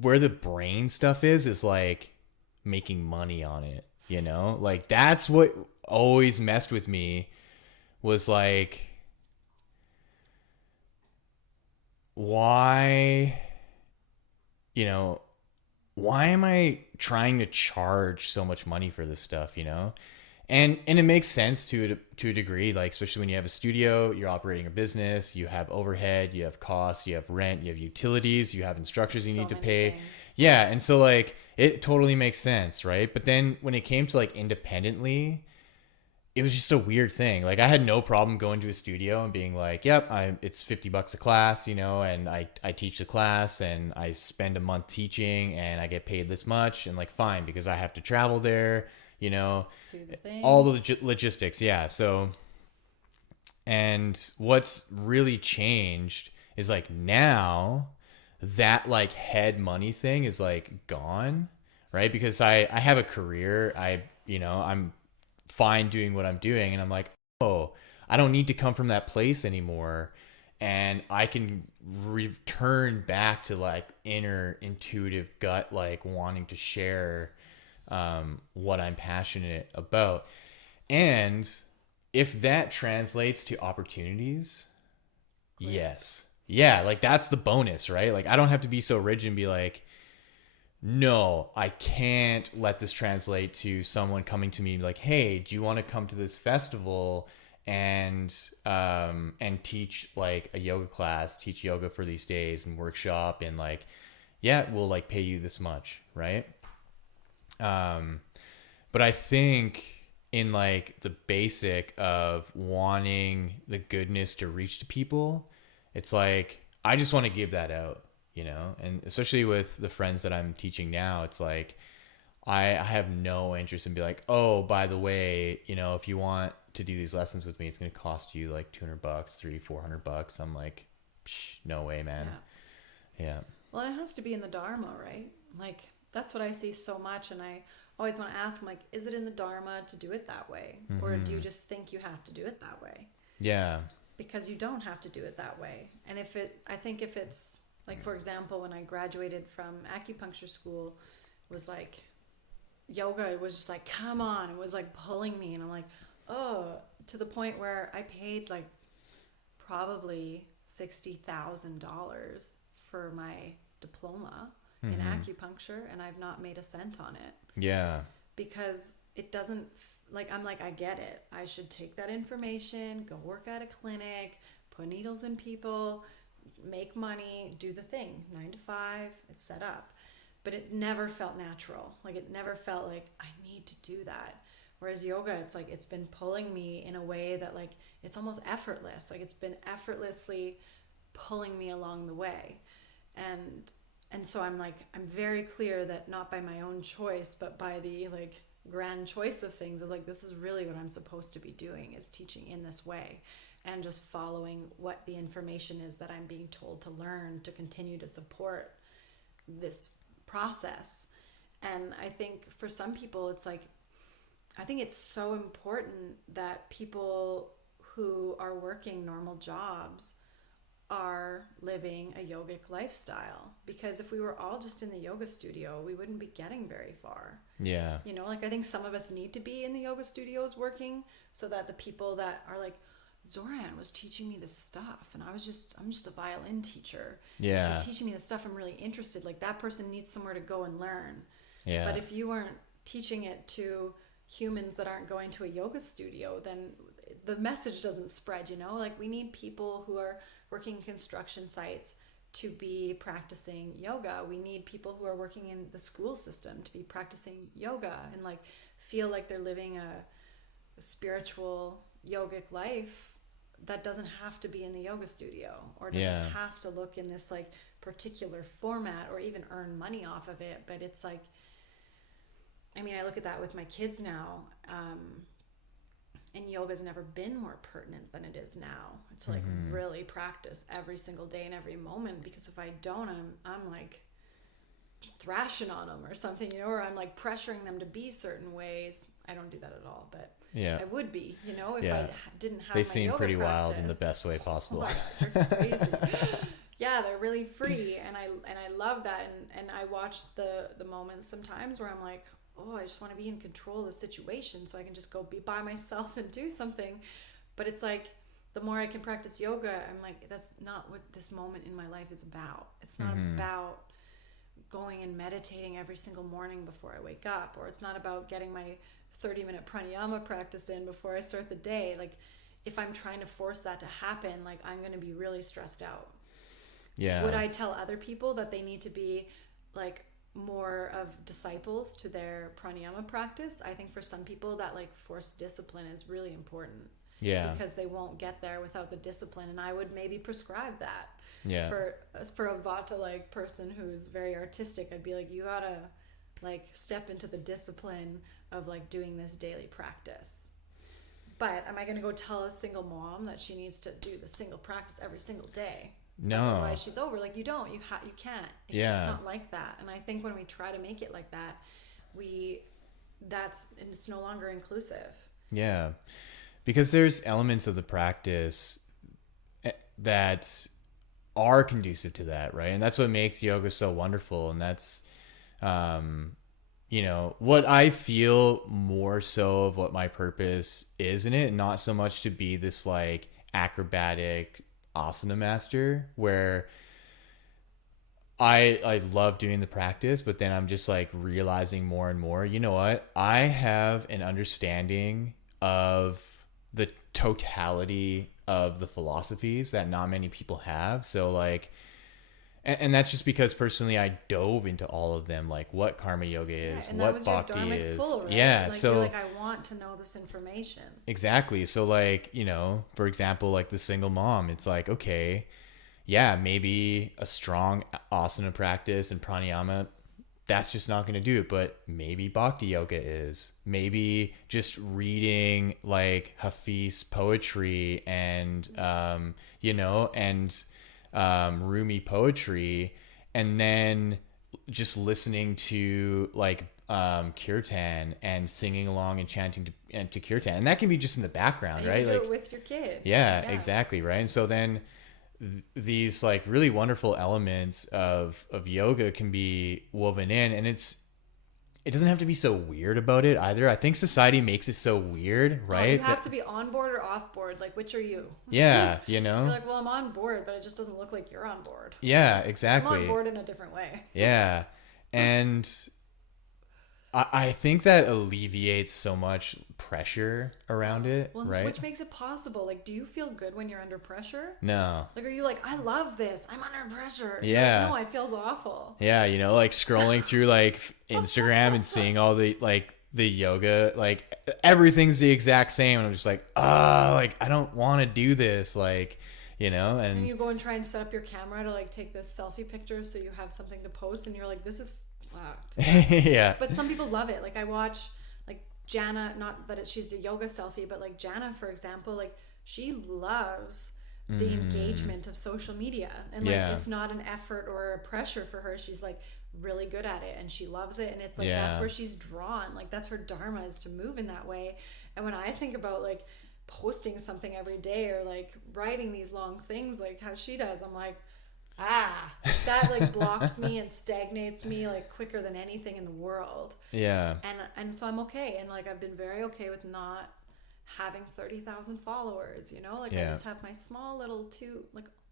where the brain stuff is like making money on it, you know? Like that's what always messed with me, was like, why, you know, why am I trying to charge so much money for this stuff, you know? And it makes sense to a degree, like especially when you have a studio, you're operating a business, you have overhead, you have costs, you have rent, you have utilities, you have instructors you need to pay. Things. Yeah, and so like it totally makes sense, right? But then when it came to like independently, it was just a weird thing. Like I had no problem going to a studio and being like, yep, it's $50 a class, you know, and I teach the class and I spend a month teaching and I get paid this much, and like fine, because I have to travel there, you know, Do the thing. all the logistics. Yeah. So, and what's really changed is like now that like head money thing is like gone, right? Because I have a career. I'm fine doing what I'm doing, and I'm like, oh, I don't need to come from that place anymore, and I can return back to like inner intuitive gut, like wanting to share what I'm passionate about. And if that translates to opportunities, Great. yes, yeah, like that's the bonus, right? Like I don't have to be so rigid and be like, no, I can't let this translate to someone coming to me like, hey, do you want to come to this festival and teach like a yoga class, teach yoga for these days and workshop, and like, yeah, we'll like pay you this much, right? But I think in like the basic of wanting the goodness to reach to people, it's like I just want to give that out, you know, and especially with the friends that I'm teaching now, it's like, I have no interest in be like, oh, by the way, you know, if you want to do these lessons with me, it's going to cost you like $200, $300-$400. I'm like, psh, no way, man. Yeah. Well, it has to be in the Dharma, right? Like, that's what I see so much. And I always want to ask them, like, is it in the Dharma to do it that way? Or do you just think you have to do it that way? Yeah. Because you don't have to do it that way. And I think if it's, like, for example, when I graduated from acupuncture school, it was like, yoga was just like, come on. It was like pulling me. And I'm like, oh, to the point where I paid like probably $60,000 for my diploma in acupuncture, and I've not made a cent on it. Yeah. Because it doesn't, like, I'm like, I get it. I should take that information, go work at a clinic, put needles in people, make money, do the thing. 9 to 5, it's set up. But it never felt natural. Like, it never felt like I need to do that. Whereas yoga, it's like, it's been pulling me in a way that, like, it's almost effortless. Like, it's been effortlessly pulling me along the way. And so I'm like, I'm very clear that not by my own choice, but by the, like, grand choice of things, is like, this is really what I'm supposed to be doing, is teaching in this way and just following what the information is that I'm being told to learn to continue to support this process. And I think for some people, it's like, I think it's so important that people who are working normal jobs are living a yogic lifestyle, because if we were all just in the yoga studio, we wouldn't be getting very far. Yeah. You know, like, I think some of us need to be in the yoga studios working so that the people that are like, Zoran was teaching me this stuff and I'm just a violin teacher. Yeah. So teaching me this stuff, I'm really interested. Like, that person needs somewhere to go and learn. Yeah. But if you weren't teaching it to humans that aren't going to a yoga studio, then the message doesn't spread, you know? Like, we need people who are working construction sites to be practicing yoga. We need people who are working in the school system to be practicing yoga and, like, feel like they're living a spiritual yogic life that doesn't have to be in the yoga studio, or doesn't have to look in this, like, particular format or even earn money off of it. But it's like, I mean, I look at that with my kids now, and yoga's never been more pertinent than it is now, to, like, really practice every single day and every moment. Because if I don't, I'm like thrashing on them or something, you know, or I'm like pressuring them to be certain ways. I don't do that at all, but I would be, you know, if I didn't have they my seem yoga pretty practice. wild in the best way possible. Oh my God, they're crazy. Yeah, they're really free, and I love that. And I watch the moments sometimes where I'm like, oh, I just want to be in control of the situation so I can just go be by myself and do something. But it's like, the more I can practice yoga, I'm like, that's not what this moment in my life is about. It's not about going and meditating every single morning before I wake up, or it's not about getting my 30-minute pranayama practice in before I start the day. Like, if I'm trying to force that to happen, like, I'm going to be really stressed out. Yeah. Would I tell other people that they need to be, like, more of disciples to their pranayama practice? I think for some people that, like, forced discipline is really important. Yeah. Because they won't get there without the discipline, and I would maybe prescribe that. Yeah. For a Vata, like, person who's very artistic, I'd be like, you gotta, like, step into the discipline of, like, doing this daily practice. But am I gonna go tell a single mom that she needs to do the single practice every single day? No. Otherwise she's over. Like, you don't. You can't. Yeah. It's not like that. And I think when we try to make it like that, it's no longer inclusive. Yeah. Because there's elements of the practice that are conducive to that, right? And that's what makes yoga so wonderful. And that's, you know, what I feel more so of what my purpose is in it, not so much to be this, like, acrobatic asana master where I love doing the practice, but then I'm just, like, realizing more and more, you know what? I have an understanding of the totality of the philosophies that not many people have. So, like, and that's just because personally I dove into all of them, like what karma yoga is, and what that was your bhakti dharmic is. pull, right? Yeah. Like, So you're like, I want to know this information. Exactly. So, like, you know, for example, like the single mom, it's like, okay, yeah, maybe a strong asana practice and pranayama, that's just not going to do it. But maybe bhakti yoga is. Maybe just reading like Hafiz poetry and, Rumi poetry, and then just listening to like kirtan and singing along and chanting to kirtan. And that can be just in the background, And right? you do Like, it with your kid. yeah, exactly, right? And so then these like really wonderful elements of yoga can be woven in, and it doesn't have to be so weird about it either. I think society makes it so weird, Oh, you right? have to be on board or off board. Like, which are you? Yeah, You're like, well, I'm on board, but it just doesn't look like you're on board. yeah, I'm exactly. on board in a different way. Yeah. And I think that alleviates so much pressure around it, Well, right? which makes it possible. Like, do you feel good when you're under pressure? No. Like, are you like, I love this. I'm under pressure. Yeah. Like, no, it feels awful. Yeah, like scrolling through like Instagram and seeing all the like the yoga, like everything's the exact same, and I'm just like, like I don't want to do this, like, And you go and try and set up your camera to like take this selfie picture so you have something to post, and you're like, this is fucked. yeah. But some people love it. Like, I watch like Jana, not that she's a yoga selfie, but like Jana, for example, like she loves the engagement of social media, and like it's not an effort or a pressure for her. She's like really good at it and she loves it, and it's like that's where she's drawn. Like, that's her dharma, is to move in that way. And when I think about like posting something every day or like writing these long things like how she does, I'm like, that like blocks me and stagnates me like quicker than anything in the world. Yeah. And so I'm okay, and like I've been very okay with not having 30,000 followers, like I just have my small little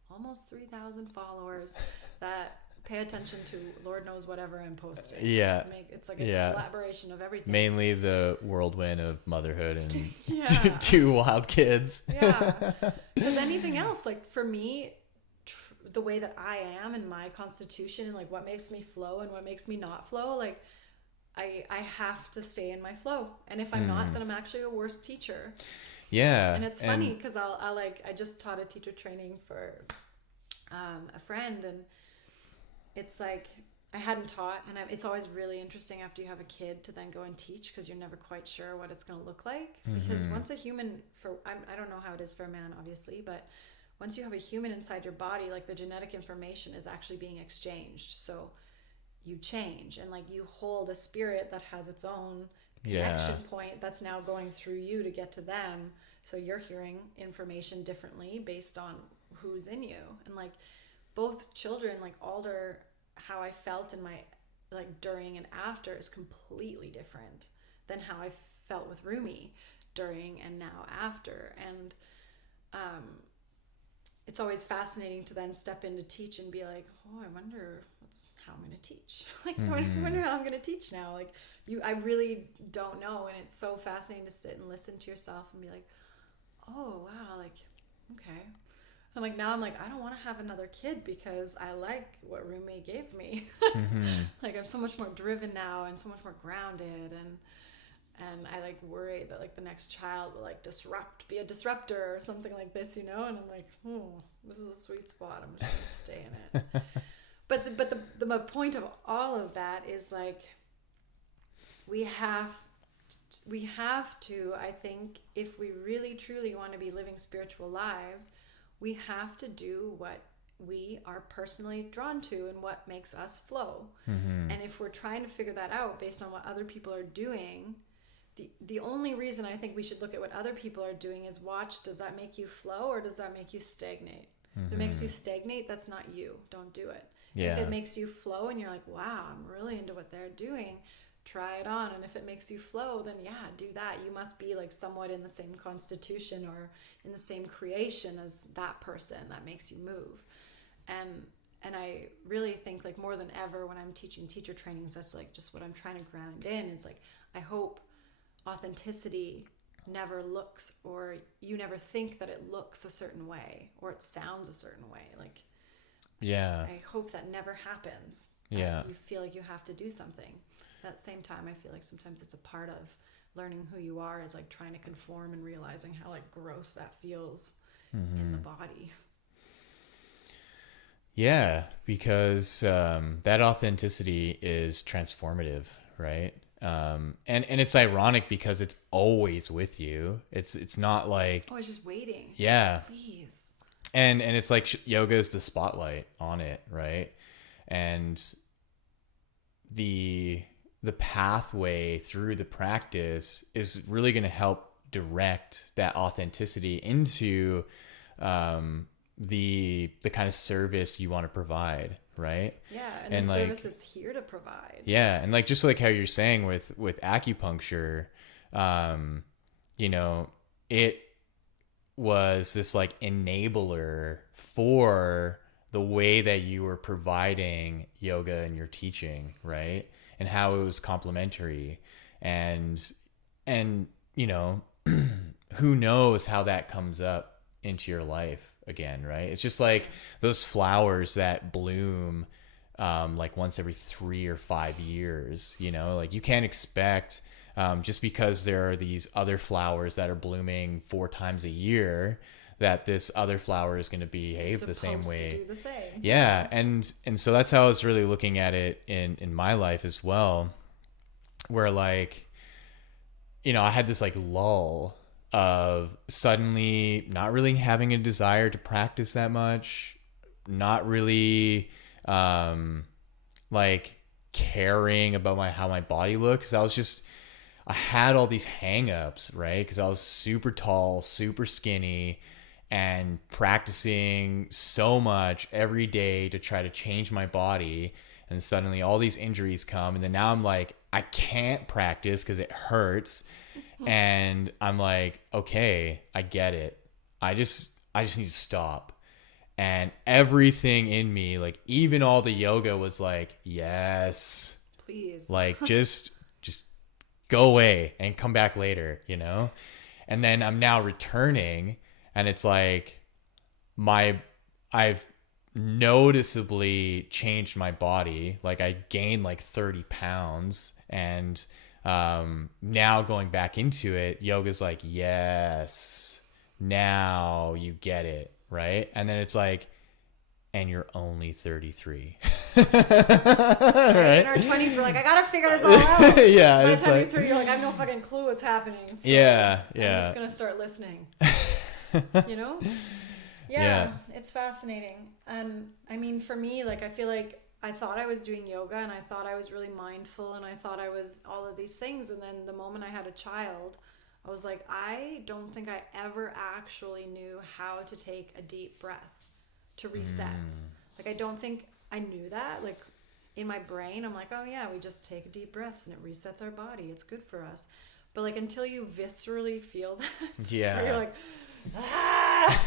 almost 3,000 followers that pay attention to Lord knows whatever I'm posting. Yeah. It's like a collaboration of everything. Mainly the whirlwind of motherhood and two wild kids. Yeah. Because anything else, like for me, the way that I am and my constitution and like what makes me flow and what makes me not flow, like I have to stay in my flow. And if I'm not, then I'm actually a worse teacher. Yeah. And it's funny because I just taught a teacher training for a friend, and it's like I hadn't taught, and it's always really interesting after you have a kid to then go and teach, because you're never quite sure what it's going to look like. Because once a human, I don't know how it is for a man, obviously, but once you have a human inside your body, like the genetic information is actually being exchanged. So you change, and like you hold a spirit that has its own connection point that's now going through you to get to them. So you're hearing information differently based on who's in you. And like both children, like Alder, how I felt in my like during and after is completely different than how I felt with Rumi during and now after. And it's always fascinating to then step in to teach and be like, oh, I wonder how I'm going to teach. Like, I wonder how I'm going to teach now. Like, I really don't know. And it's so fascinating to sit and listen to yourself and be like, oh, wow, like, okay. I'm like, now I'm like, I don't want to have another kid because I like what Rumi gave me. Like, I'm so much more driven now and so much more grounded. And I like worry that like the next child will like be a disruptor or something like this, And I'm like, this is a sweet spot. I'm just gonna stay in it. But the point of all of that is like we have to, I think, if we really truly want to be living spiritual lives, we have to do what we are personally drawn to and what makes us flow. And if we're trying to figure that out based on what other people are doing, the only reason I think we should look at what other people are doing is watch, does that make you flow or does that make you stagnate? If it makes you stagnate, that's not you. Don't do it. If it makes you flow and you're like, wow, I'm really into what they're doing, try it on. And if it makes you flow, then do that. You must be like somewhat in the same constitution or in the same creation as that person that makes you move. And I really think like more than ever when I'm teaching teacher trainings, that's like just what I'm trying to ground in is like, I hope authenticity never looks, or you never think that it looks a certain way or it sounds a certain way. Like, I hope that never happens. You feel like you have to do something. At the same time, I feel like sometimes it's a part of learning who you are is like trying to conform and realizing how like gross that feels in the body. Yeah, because that authenticity is transformative, right? And it's ironic because it's always with you. It's not like, Oh, I was just waiting. It's yeah, like, please. and it's like yoga is the spotlight on it, right? And the the pathway through the practice is really going to help direct that authenticity into the kind of service you want to provide, right? Yeah, and And the like, service it's here to provide. yeah, and like just like how you're saying with acupuncture, you know, it was this like enabler for the way that you were providing yoga and your teaching, right? And how it was complementary. And you know, who knows how that comes up into your life again, right? It's just like those flowers that bloom like once every 3 or 5 years, you know, like you can't expect just because there are these other flowers that are blooming 4 times a year that this other flower is going to behave the same way. To do the same. Yeah, and so that's how I was really looking at it in my life as well, where like, you know, I had this like lull of suddenly not really having a desire to practice that much, not really like caring about how my body looks. I had all these hang-ups, right? Because I was super tall, super skinny, and practicing so much every day to try to change my body. And suddenly all these injuries come. And then now I'm like, I can't practice because it hurts. And I'm like, okay, I get it. I just need to stop. And everything in me, like even all the yoga was like, yes, Please. like just go away and come back later, you know? And then I'm now returning and it's like I've noticeably changed my body. Like I gained like 30 pounds and now going back into it, yoga's like, yes, now you get it, right? And then it's like, and you're only 33. Right? In our 20s, we're like, I gotta figure this all out. Yeah. By the It's time like, you're 30, you're like, I have no fucking clue what's happening. So yeah. I'm just gonna start listening. You know? Yeah. It's fascinating. I mean, for me, like, I feel like I thought I was doing yoga and I thought I was really mindful and I thought I was all of these things. And then the moment I had a child, I was like, I don't think I ever actually knew how to take a deep breath to reset. Like, I don't think I knew that. Like, in my brain, I'm like, oh yeah, we just take deep breaths and it resets our body. It's good for us. But like, until you viscerally feel that, Yeah. where you're like, ah,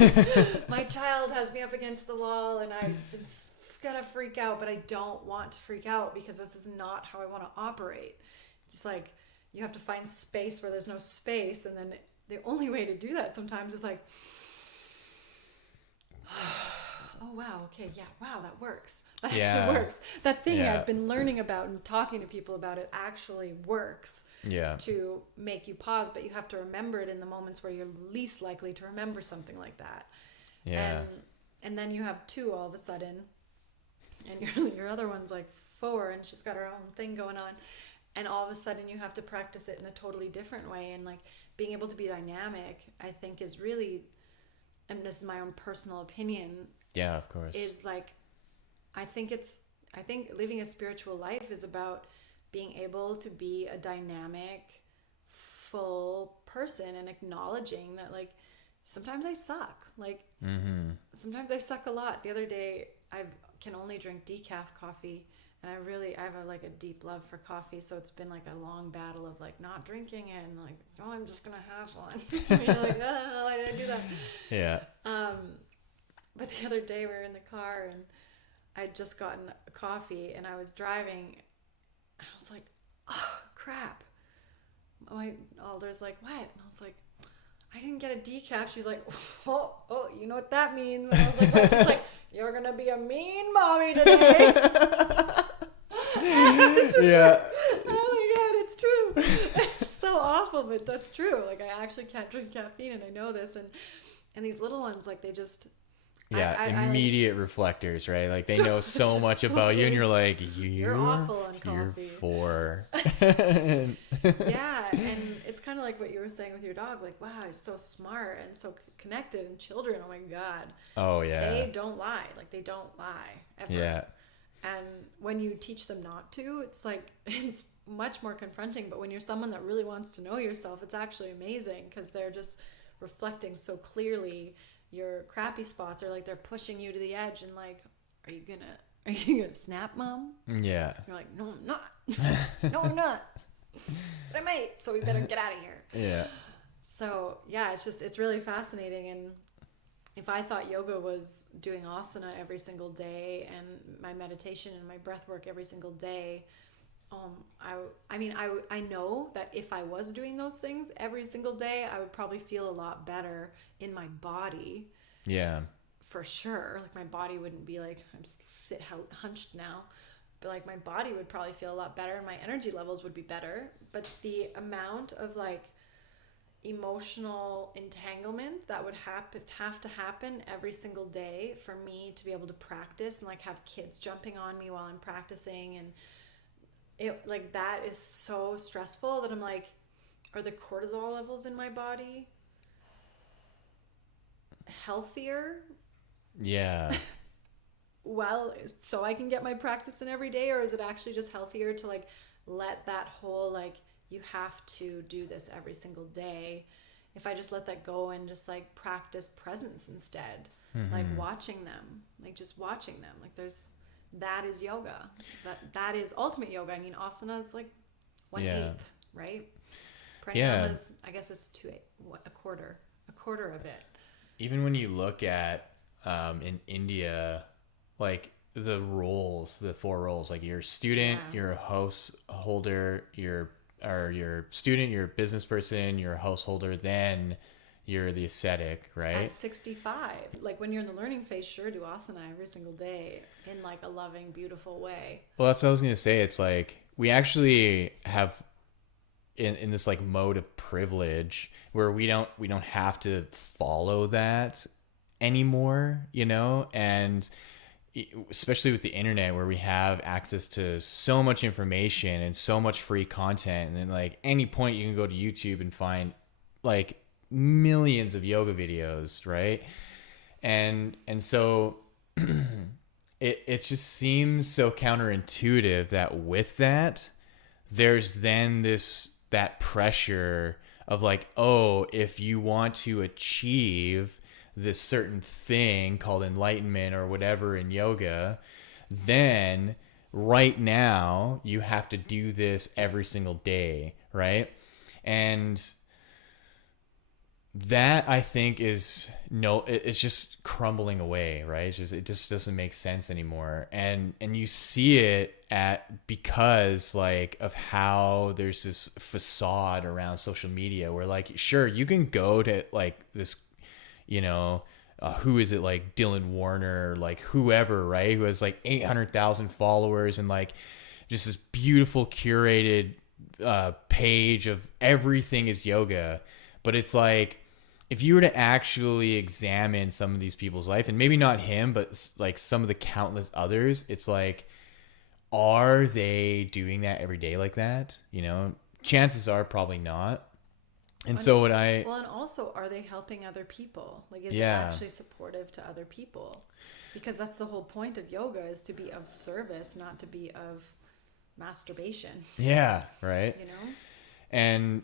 my child has me up against the wall and I just gotta freak out, but I don't want to freak out because this is not how I want to operate. It's like, you have to find space where there's no space. And then the only way to do that sometimes is like, oh wow, okay, yeah, wow, that works. That actually works. That thing I've been learning about and talking to people about, it actually works. Yeah. To make you pause, but you have to remember it in the moments where you're least likely to remember something like that. Yeah. And then you have 2 all of a sudden, and your other one's like 4, and she's got her own thing going on, and all of a sudden you have to practice it in a totally different way. And like, being able to be dynamic, I think, is really, and this is my own personal opinion, Yeah, of course. is like, I think living a spiritual life is about being able to be a dynamic, full person and acknowledging that, like, sometimes I suck. Like, sometimes I suck a lot. The other day, I can only drink decaf coffee, and I have a deep love for coffee. So it's been like a long battle of like not drinking it and like, oh, I'm just gonna have one. You're like, oh, why did I do that? Yeah. But the other day we were in the car and I'd just gotten a coffee and I was driving. I was like, oh, crap. My Alder's like, what? And I was like, I didn't get a decaf. She's like, oh, you know what that means? And I was like, what? She's like, you're going to be a mean mommy today. Yeah. Like, oh my God, it's true. It's so awful, but that's true. Like, I actually can't drink caffeine and I know this. And these little ones, like, they just, Yeah, I immediate reflectors, right? Like they know so much about you, and you're like, you're awful on you're coffee. four. Yeah, and it's kind of like what you were saying with your dog. Like, wow, he's so smart and so connected. And children, oh my God, Oh yeah, they don't lie. Like, they don't lie ever. yeah, And when you teach them not to, it's like, it's much more confronting. But when you're someone that really wants to know yourself, it's actually amazing because they're just reflecting so clearly your crappy spots, or like they're pushing you to the edge and like, are you gonna snap, mom? yeah, You're like, no, I'm not. No, I'm not. But I might, so we better get out of here. yeah, So yeah, it's really fascinating. And if I thought yoga was doing asana every single day and my meditation and my breath work every single day, I know that if I was doing those things every single day, I would probably feel a lot better in my body, yeah, for sure. Like, my body wouldn't be like, I'm hunched now, but like my body would probably feel a lot better and my energy levels would be better. But the amount of like emotional entanglement that would have to happen every single day for me to be able to practice, and like have kids jumping on me while I'm practicing, and it, like, that is so stressful that I'm like, are the cortisol levels in my body healthier, yeah, well, so I can get my practice in every day? Or is it actually just healthier to like let that whole like, you have to do this every single day, if I just let that go and just like practice presence instead, like watching them, like just watching them, like that is yoga. That is ultimate yoga. I mean, asana is like 1/8, right? Pranayama is, I guess it's a quarter of it. Even when you look at in India, like the four roles, like you're a student, you're a house holder, you're student, you're a business person, you're a householder, then you're the ascetic, right? At 65, like when you're in the learning phase, sure, do asana every single day in like a loving, beautiful way. Well, that's what I was gonna say. It's like we actually have in this like mode of privilege where we don't have to follow that anymore, you know, and especially with the internet where we have access to so much information and so much free content, and then like any point you can go to YouTube and find like millions of yoga videos, right? And so it just seems so counterintuitive that with that there's then that pressure of like, oh, if you want to achieve this certain thing called enlightenment or whatever in yoga, then right now you have to do this every single day, right? And that, I think, it's just crumbling away, right? It just doesn't make sense anymore. And you see it because like of how there's this facade around social media where like, sure, you can go to like this, you know, who is it, like Dylan Warner, like whoever, right? Who has like 800,000 followers and like just this beautiful curated page of everything is yoga. But it's like, if you were to actually examine some of these people's life, and maybe not him, but like some of the countless others, it's like, are they doing that every day like that? You know, chances are probably not. And so and also, are they helping other people? Like, is it actually supportive to other people? Because that's the whole point of yoga, is to be of service, not to be of masturbation. Yeah, right. You know?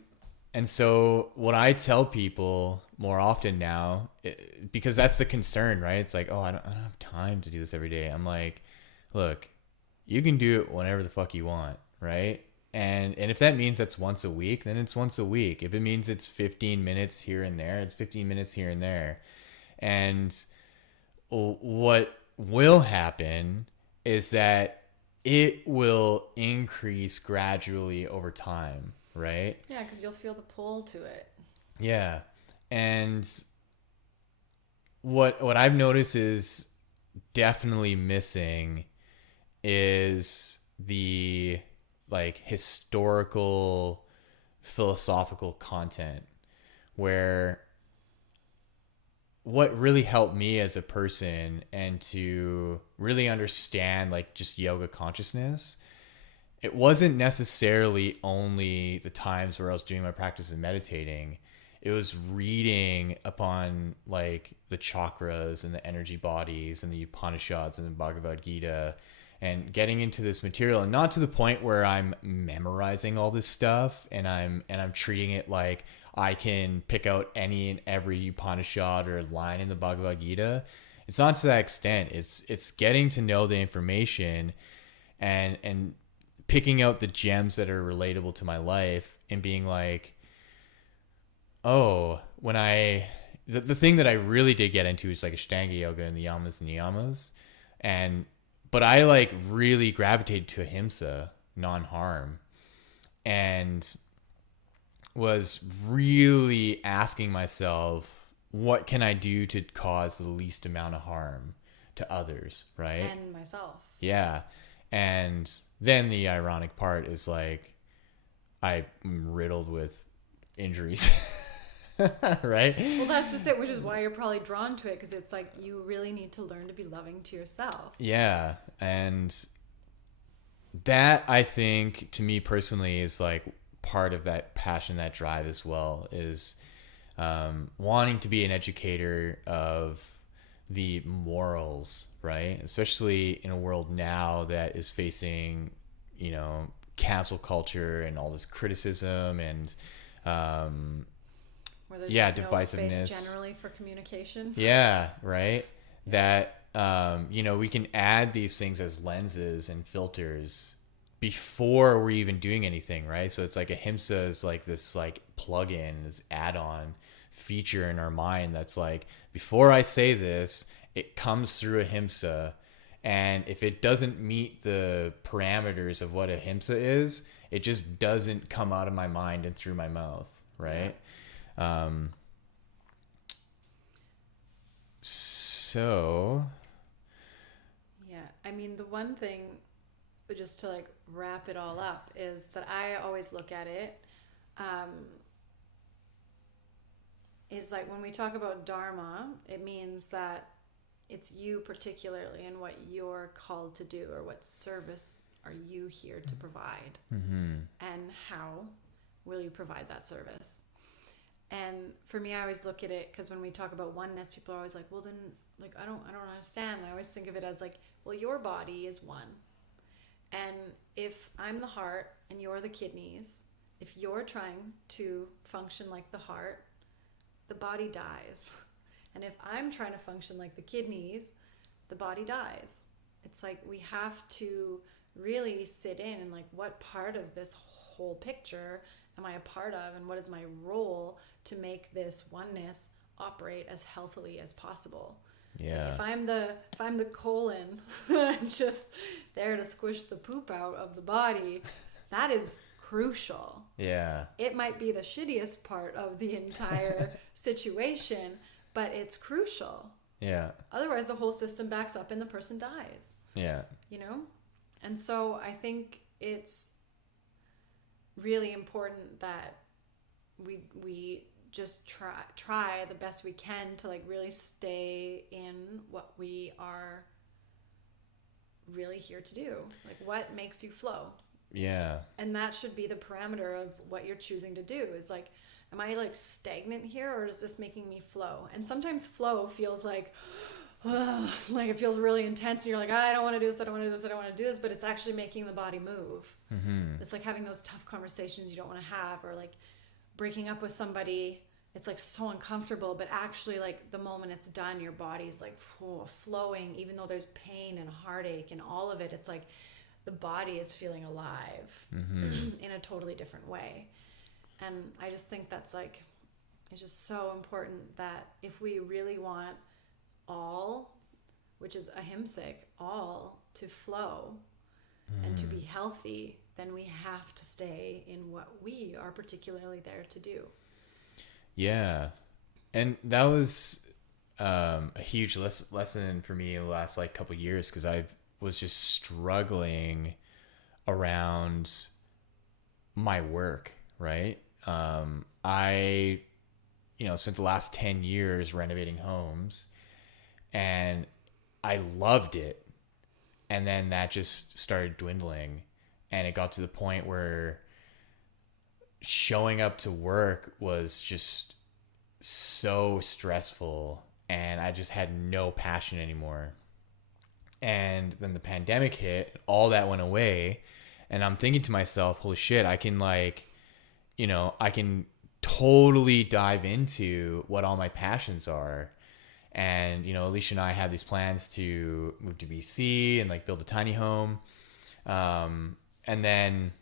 And so what I tell people more often now, because that's the concern, right? It's like, oh, I don't have time to do this every day. I'm like, look, you can do it whenever the fuck you want, right? And if that means that's once a week, then it's once a week. If it means it's 15 minutes here and there, it's 15 minutes here and there. And what will happen is that it will increase gradually over time, right? Yeah, because you'll feel the pull to it. Yeah. And what I've noticed is definitely missing is the like historical philosophical content, where what really helped me as a person and to really understand like just yoga consciousness, it wasn't necessarily only the times where I was doing my practice and meditating. It was reading upon like the chakras and the energy bodies and the Upanishads and the Bhagavad Gita, and getting into this material, and not to the point where I'm memorizing all this stuff and I'm treating it like I can pick out any and every Upanishad or line in the Bhagavad Gita. It's not to that extent. It's getting to know the information and picking out the gems that are relatable to my life and being like, oh, the thing that I really did get into is like Ashtanga yoga and the yamas and niyamas. But I like really gravitated to ahimsa, non-harm, and was really asking myself, what can I do to cause the least amount of harm to others, right? And myself. Yeah. And then the ironic part is like, I'm riddled with injuries. Right? Well, that's just it, which is why you're probably drawn to it, because it's like you really need to learn to be loving to yourself. Yeah. And that, I think, to me personally, is like part of that passion, that drive as well, is wanting to be an educator of the morals, right? Especially in a world now that is facing, you know, cancel culture and all this criticism and Where there's yeah, just no divisiveness space generally for communication. Yeah, right. That you know, we can add these things as lenses and filters before we're even doing anything, right? So it's like ahimsa is like this like plug-in, this add-on feature in our mind that's like, before I say this, it comes through ahimsa, and if it doesn't meet the parameters of what ahimsa is, it just doesn't come out of my mind and through my mouth, right? So Yeah, I mean, the one thing, just to like wrap it all up, is that I always look at it, is like when we talk about dharma, it means that it's you particularly and what you're called to do, or what service are you here to provide, and how will you provide that service. And for me, I always look at it, because when we talk about oneness, people are always like, well, then, like, I don't understand. I always think of it as like, well, your body is one. And if I'm the heart and you're the kidneys, if you're trying to function like the heart, the body dies. And if I'm trying to function like the kidneys, the body dies. It's like we have to really sit in and like, what part of this whole picture am I a part of, and what is my role to make this oneness operate as healthily as possible? yeah. If I'm the colon, I'm just there to squish the poop out of the body, that is crucial. Yeah. It might be the shittiest part of the entire situation, but it's crucial. Yeah. Otherwise, the whole system backs up and the person dies. Yeah. You know? And so I think it's really important that we just try the best we can to like really stay in what we are really here to do. Like, what makes you flow? Yeah. And that should be the parameter of what you're choosing to do, is like, am I like stagnant here, or is this making me flow? And sometimes flow feels like like it feels really intense, and you're like, I don't want to do this, I don't want to do this, I don't want to do this, but it's actually making the body move. It's like having those tough conversations you don't want to have, or like breaking up with somebody. It's like so uncomfortable, but actually like the moment it's done, your body's like flowing, even though there's pain and heartache and all of it. It's like the body is feeling alive in a totally different way. And I just think that's like, it's just so important that if we really want all, which is ahimsic, all to flow and to be healthy, then we have to stay in what we are particularly there to do. Yeah. And that was a huge lesson for me in the last like couple of years, because I was just struggling around my work, right? I spent the last 10 years renovating homes, and I loved it. And then that just started dwindling, and it got to the point where showing up to work was just so stressful, and I just had no passion anymore. And then the pandemic hit, all that went away, and I'm thinking to myself, holy shit, I can I can totally dive into what all my passions are. And, Alicia and I have these plans to move to BC and like build a tiny home. And then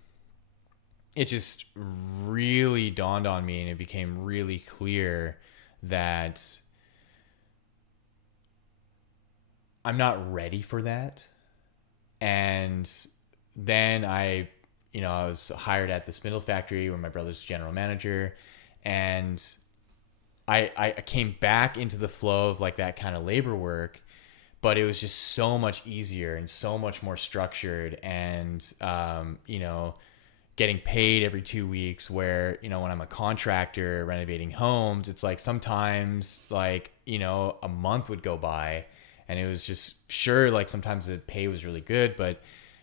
it just really dawned on me, and it became really clear that I'm not ready for that. And then I was hired at the spindle factory where my brother's general manager, and I came back into the flow of like that kind of labor work, but it was just so much easier and so much more structured, and getting paid every 2 weeks, where when I'm a contractor renovating homes, it's like sometimes like a month would go by, and it was just sure, like sometimes the pay was really good, but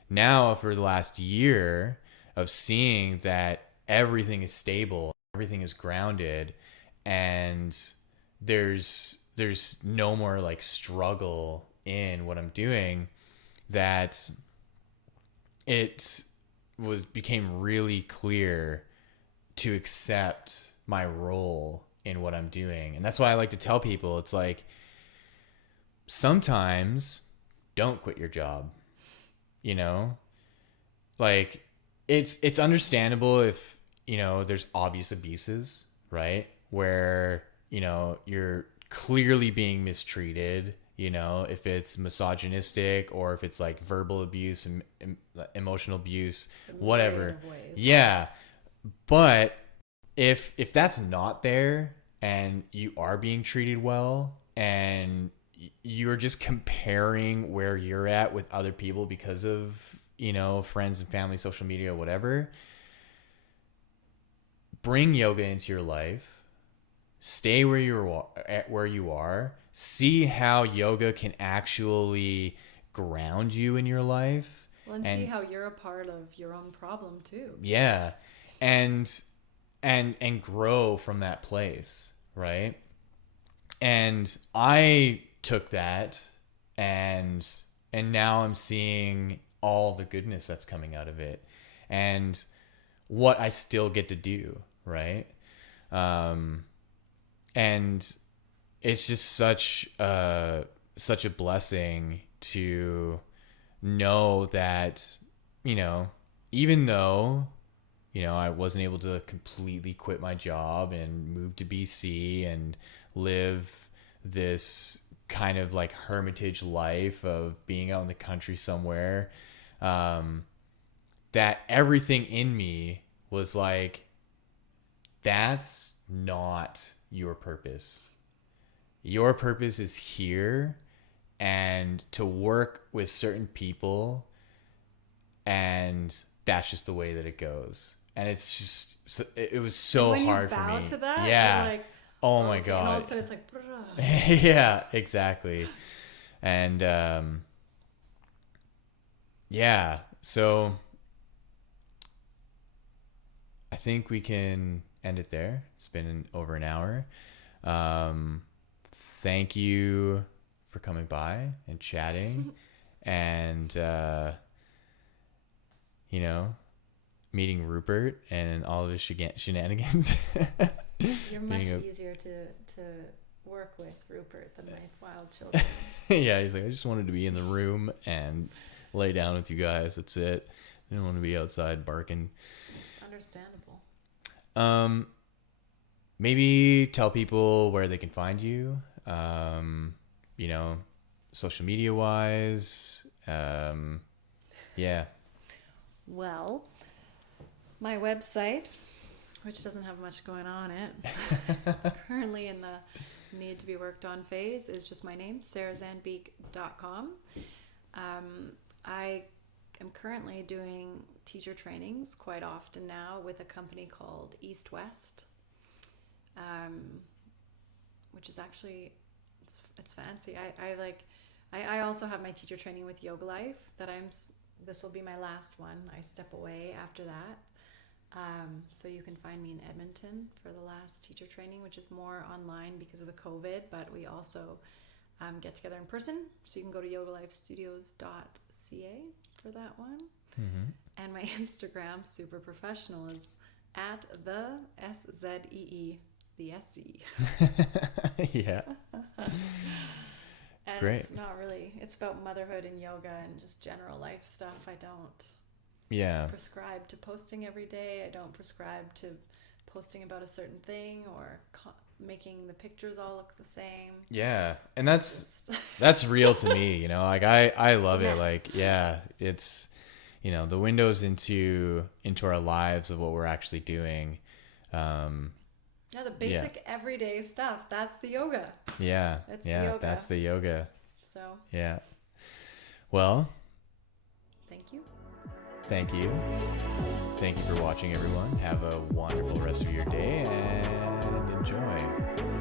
now for the last year of seeing that everything is stable, everything is grounded, and there's no more like struggle in what I'm doing, that it became really clear to accept my role in what I'm doing. And that's why I like to tell people, it's like, sometimes don't quit your job. Like it's understandable if there's obvious abuses, right, where you're clearly being mistreated, if it's misogynistic, or if it's like verbal abuse and emotional abuse, whatever. Yeah. But if that's not there, and you are being treated well, and you're just comparing where you're at with other people because of friends and family, social media, whatever, bring yoga into your life. Stay where you are. See how yoga can actually ground you in your life. Well, and see how you're a part of your own problem too. Yeah. And grow from that place, right? And I took that, and now I'm seeing all the goodness that's coming out of it, and what I still get to do, right? And it's just such a blessing to know that, even though, I wasn't able to completely quit my job and move to BC and live this kind of like hermitage life of being out in the country somewhere, that everything in me was like, that's not your purpose. Your purpose is here, and to work with certain people, and that's just the way that it goes. And it's just, it was so when hard you for bow me. to that, Yeah. you're like, oh my okay, God. and all of a sudden it's like, yeah, exactly. And yeah, so I think we can end it there. It's been over an hour. Thank you for coming by and chatting, and meeting Rupert and all of his shenanigans. You're much easier to work with, Rupert, than my wild children. Yeah, he's like, I just wanted to be in the room and lay down with you guys. That's it. I didn't want to be outside barking. It's understandable. Maybe tell people where they can find you. Social media wise. Yeah. Well, my website, which doesn't have much going on it, it's currently in the need to be worked on phase, is just my name, sarahzandbeek.com. I am currently doing teacher trainings quite often now with a company called East West. which is actually it's fancy. I also have my teacher training with Yoga Life that this will be my last one. I step away after that. So you can find me in Edmonton for the last teacher training, which is more online because of the COVID, but we also get together in person. So you can go to yogalifestudios.ca for that one. And my Instagram, super professional, is at the SZEE, the SE. Yeah. And Great. it's not really, it's about motherhood and yoga and just general life stuff. I don't prescribe to posting every day. I don't prescribe to posting about a certain thing or making the pictures all look the same. Yeah. And that's real to me, you know, like I love it. Like, yeah, it's, you know, the windows into our lives of what we're actually doing. Yeah, the basic everyday stuff. That's the yoga. Yeah. That's the yoga. That's the yoga. So. Yeah. Well. Thank you. Thank you. Thank you for watching, everyone. Have a wonderful rest of your day and enjoy.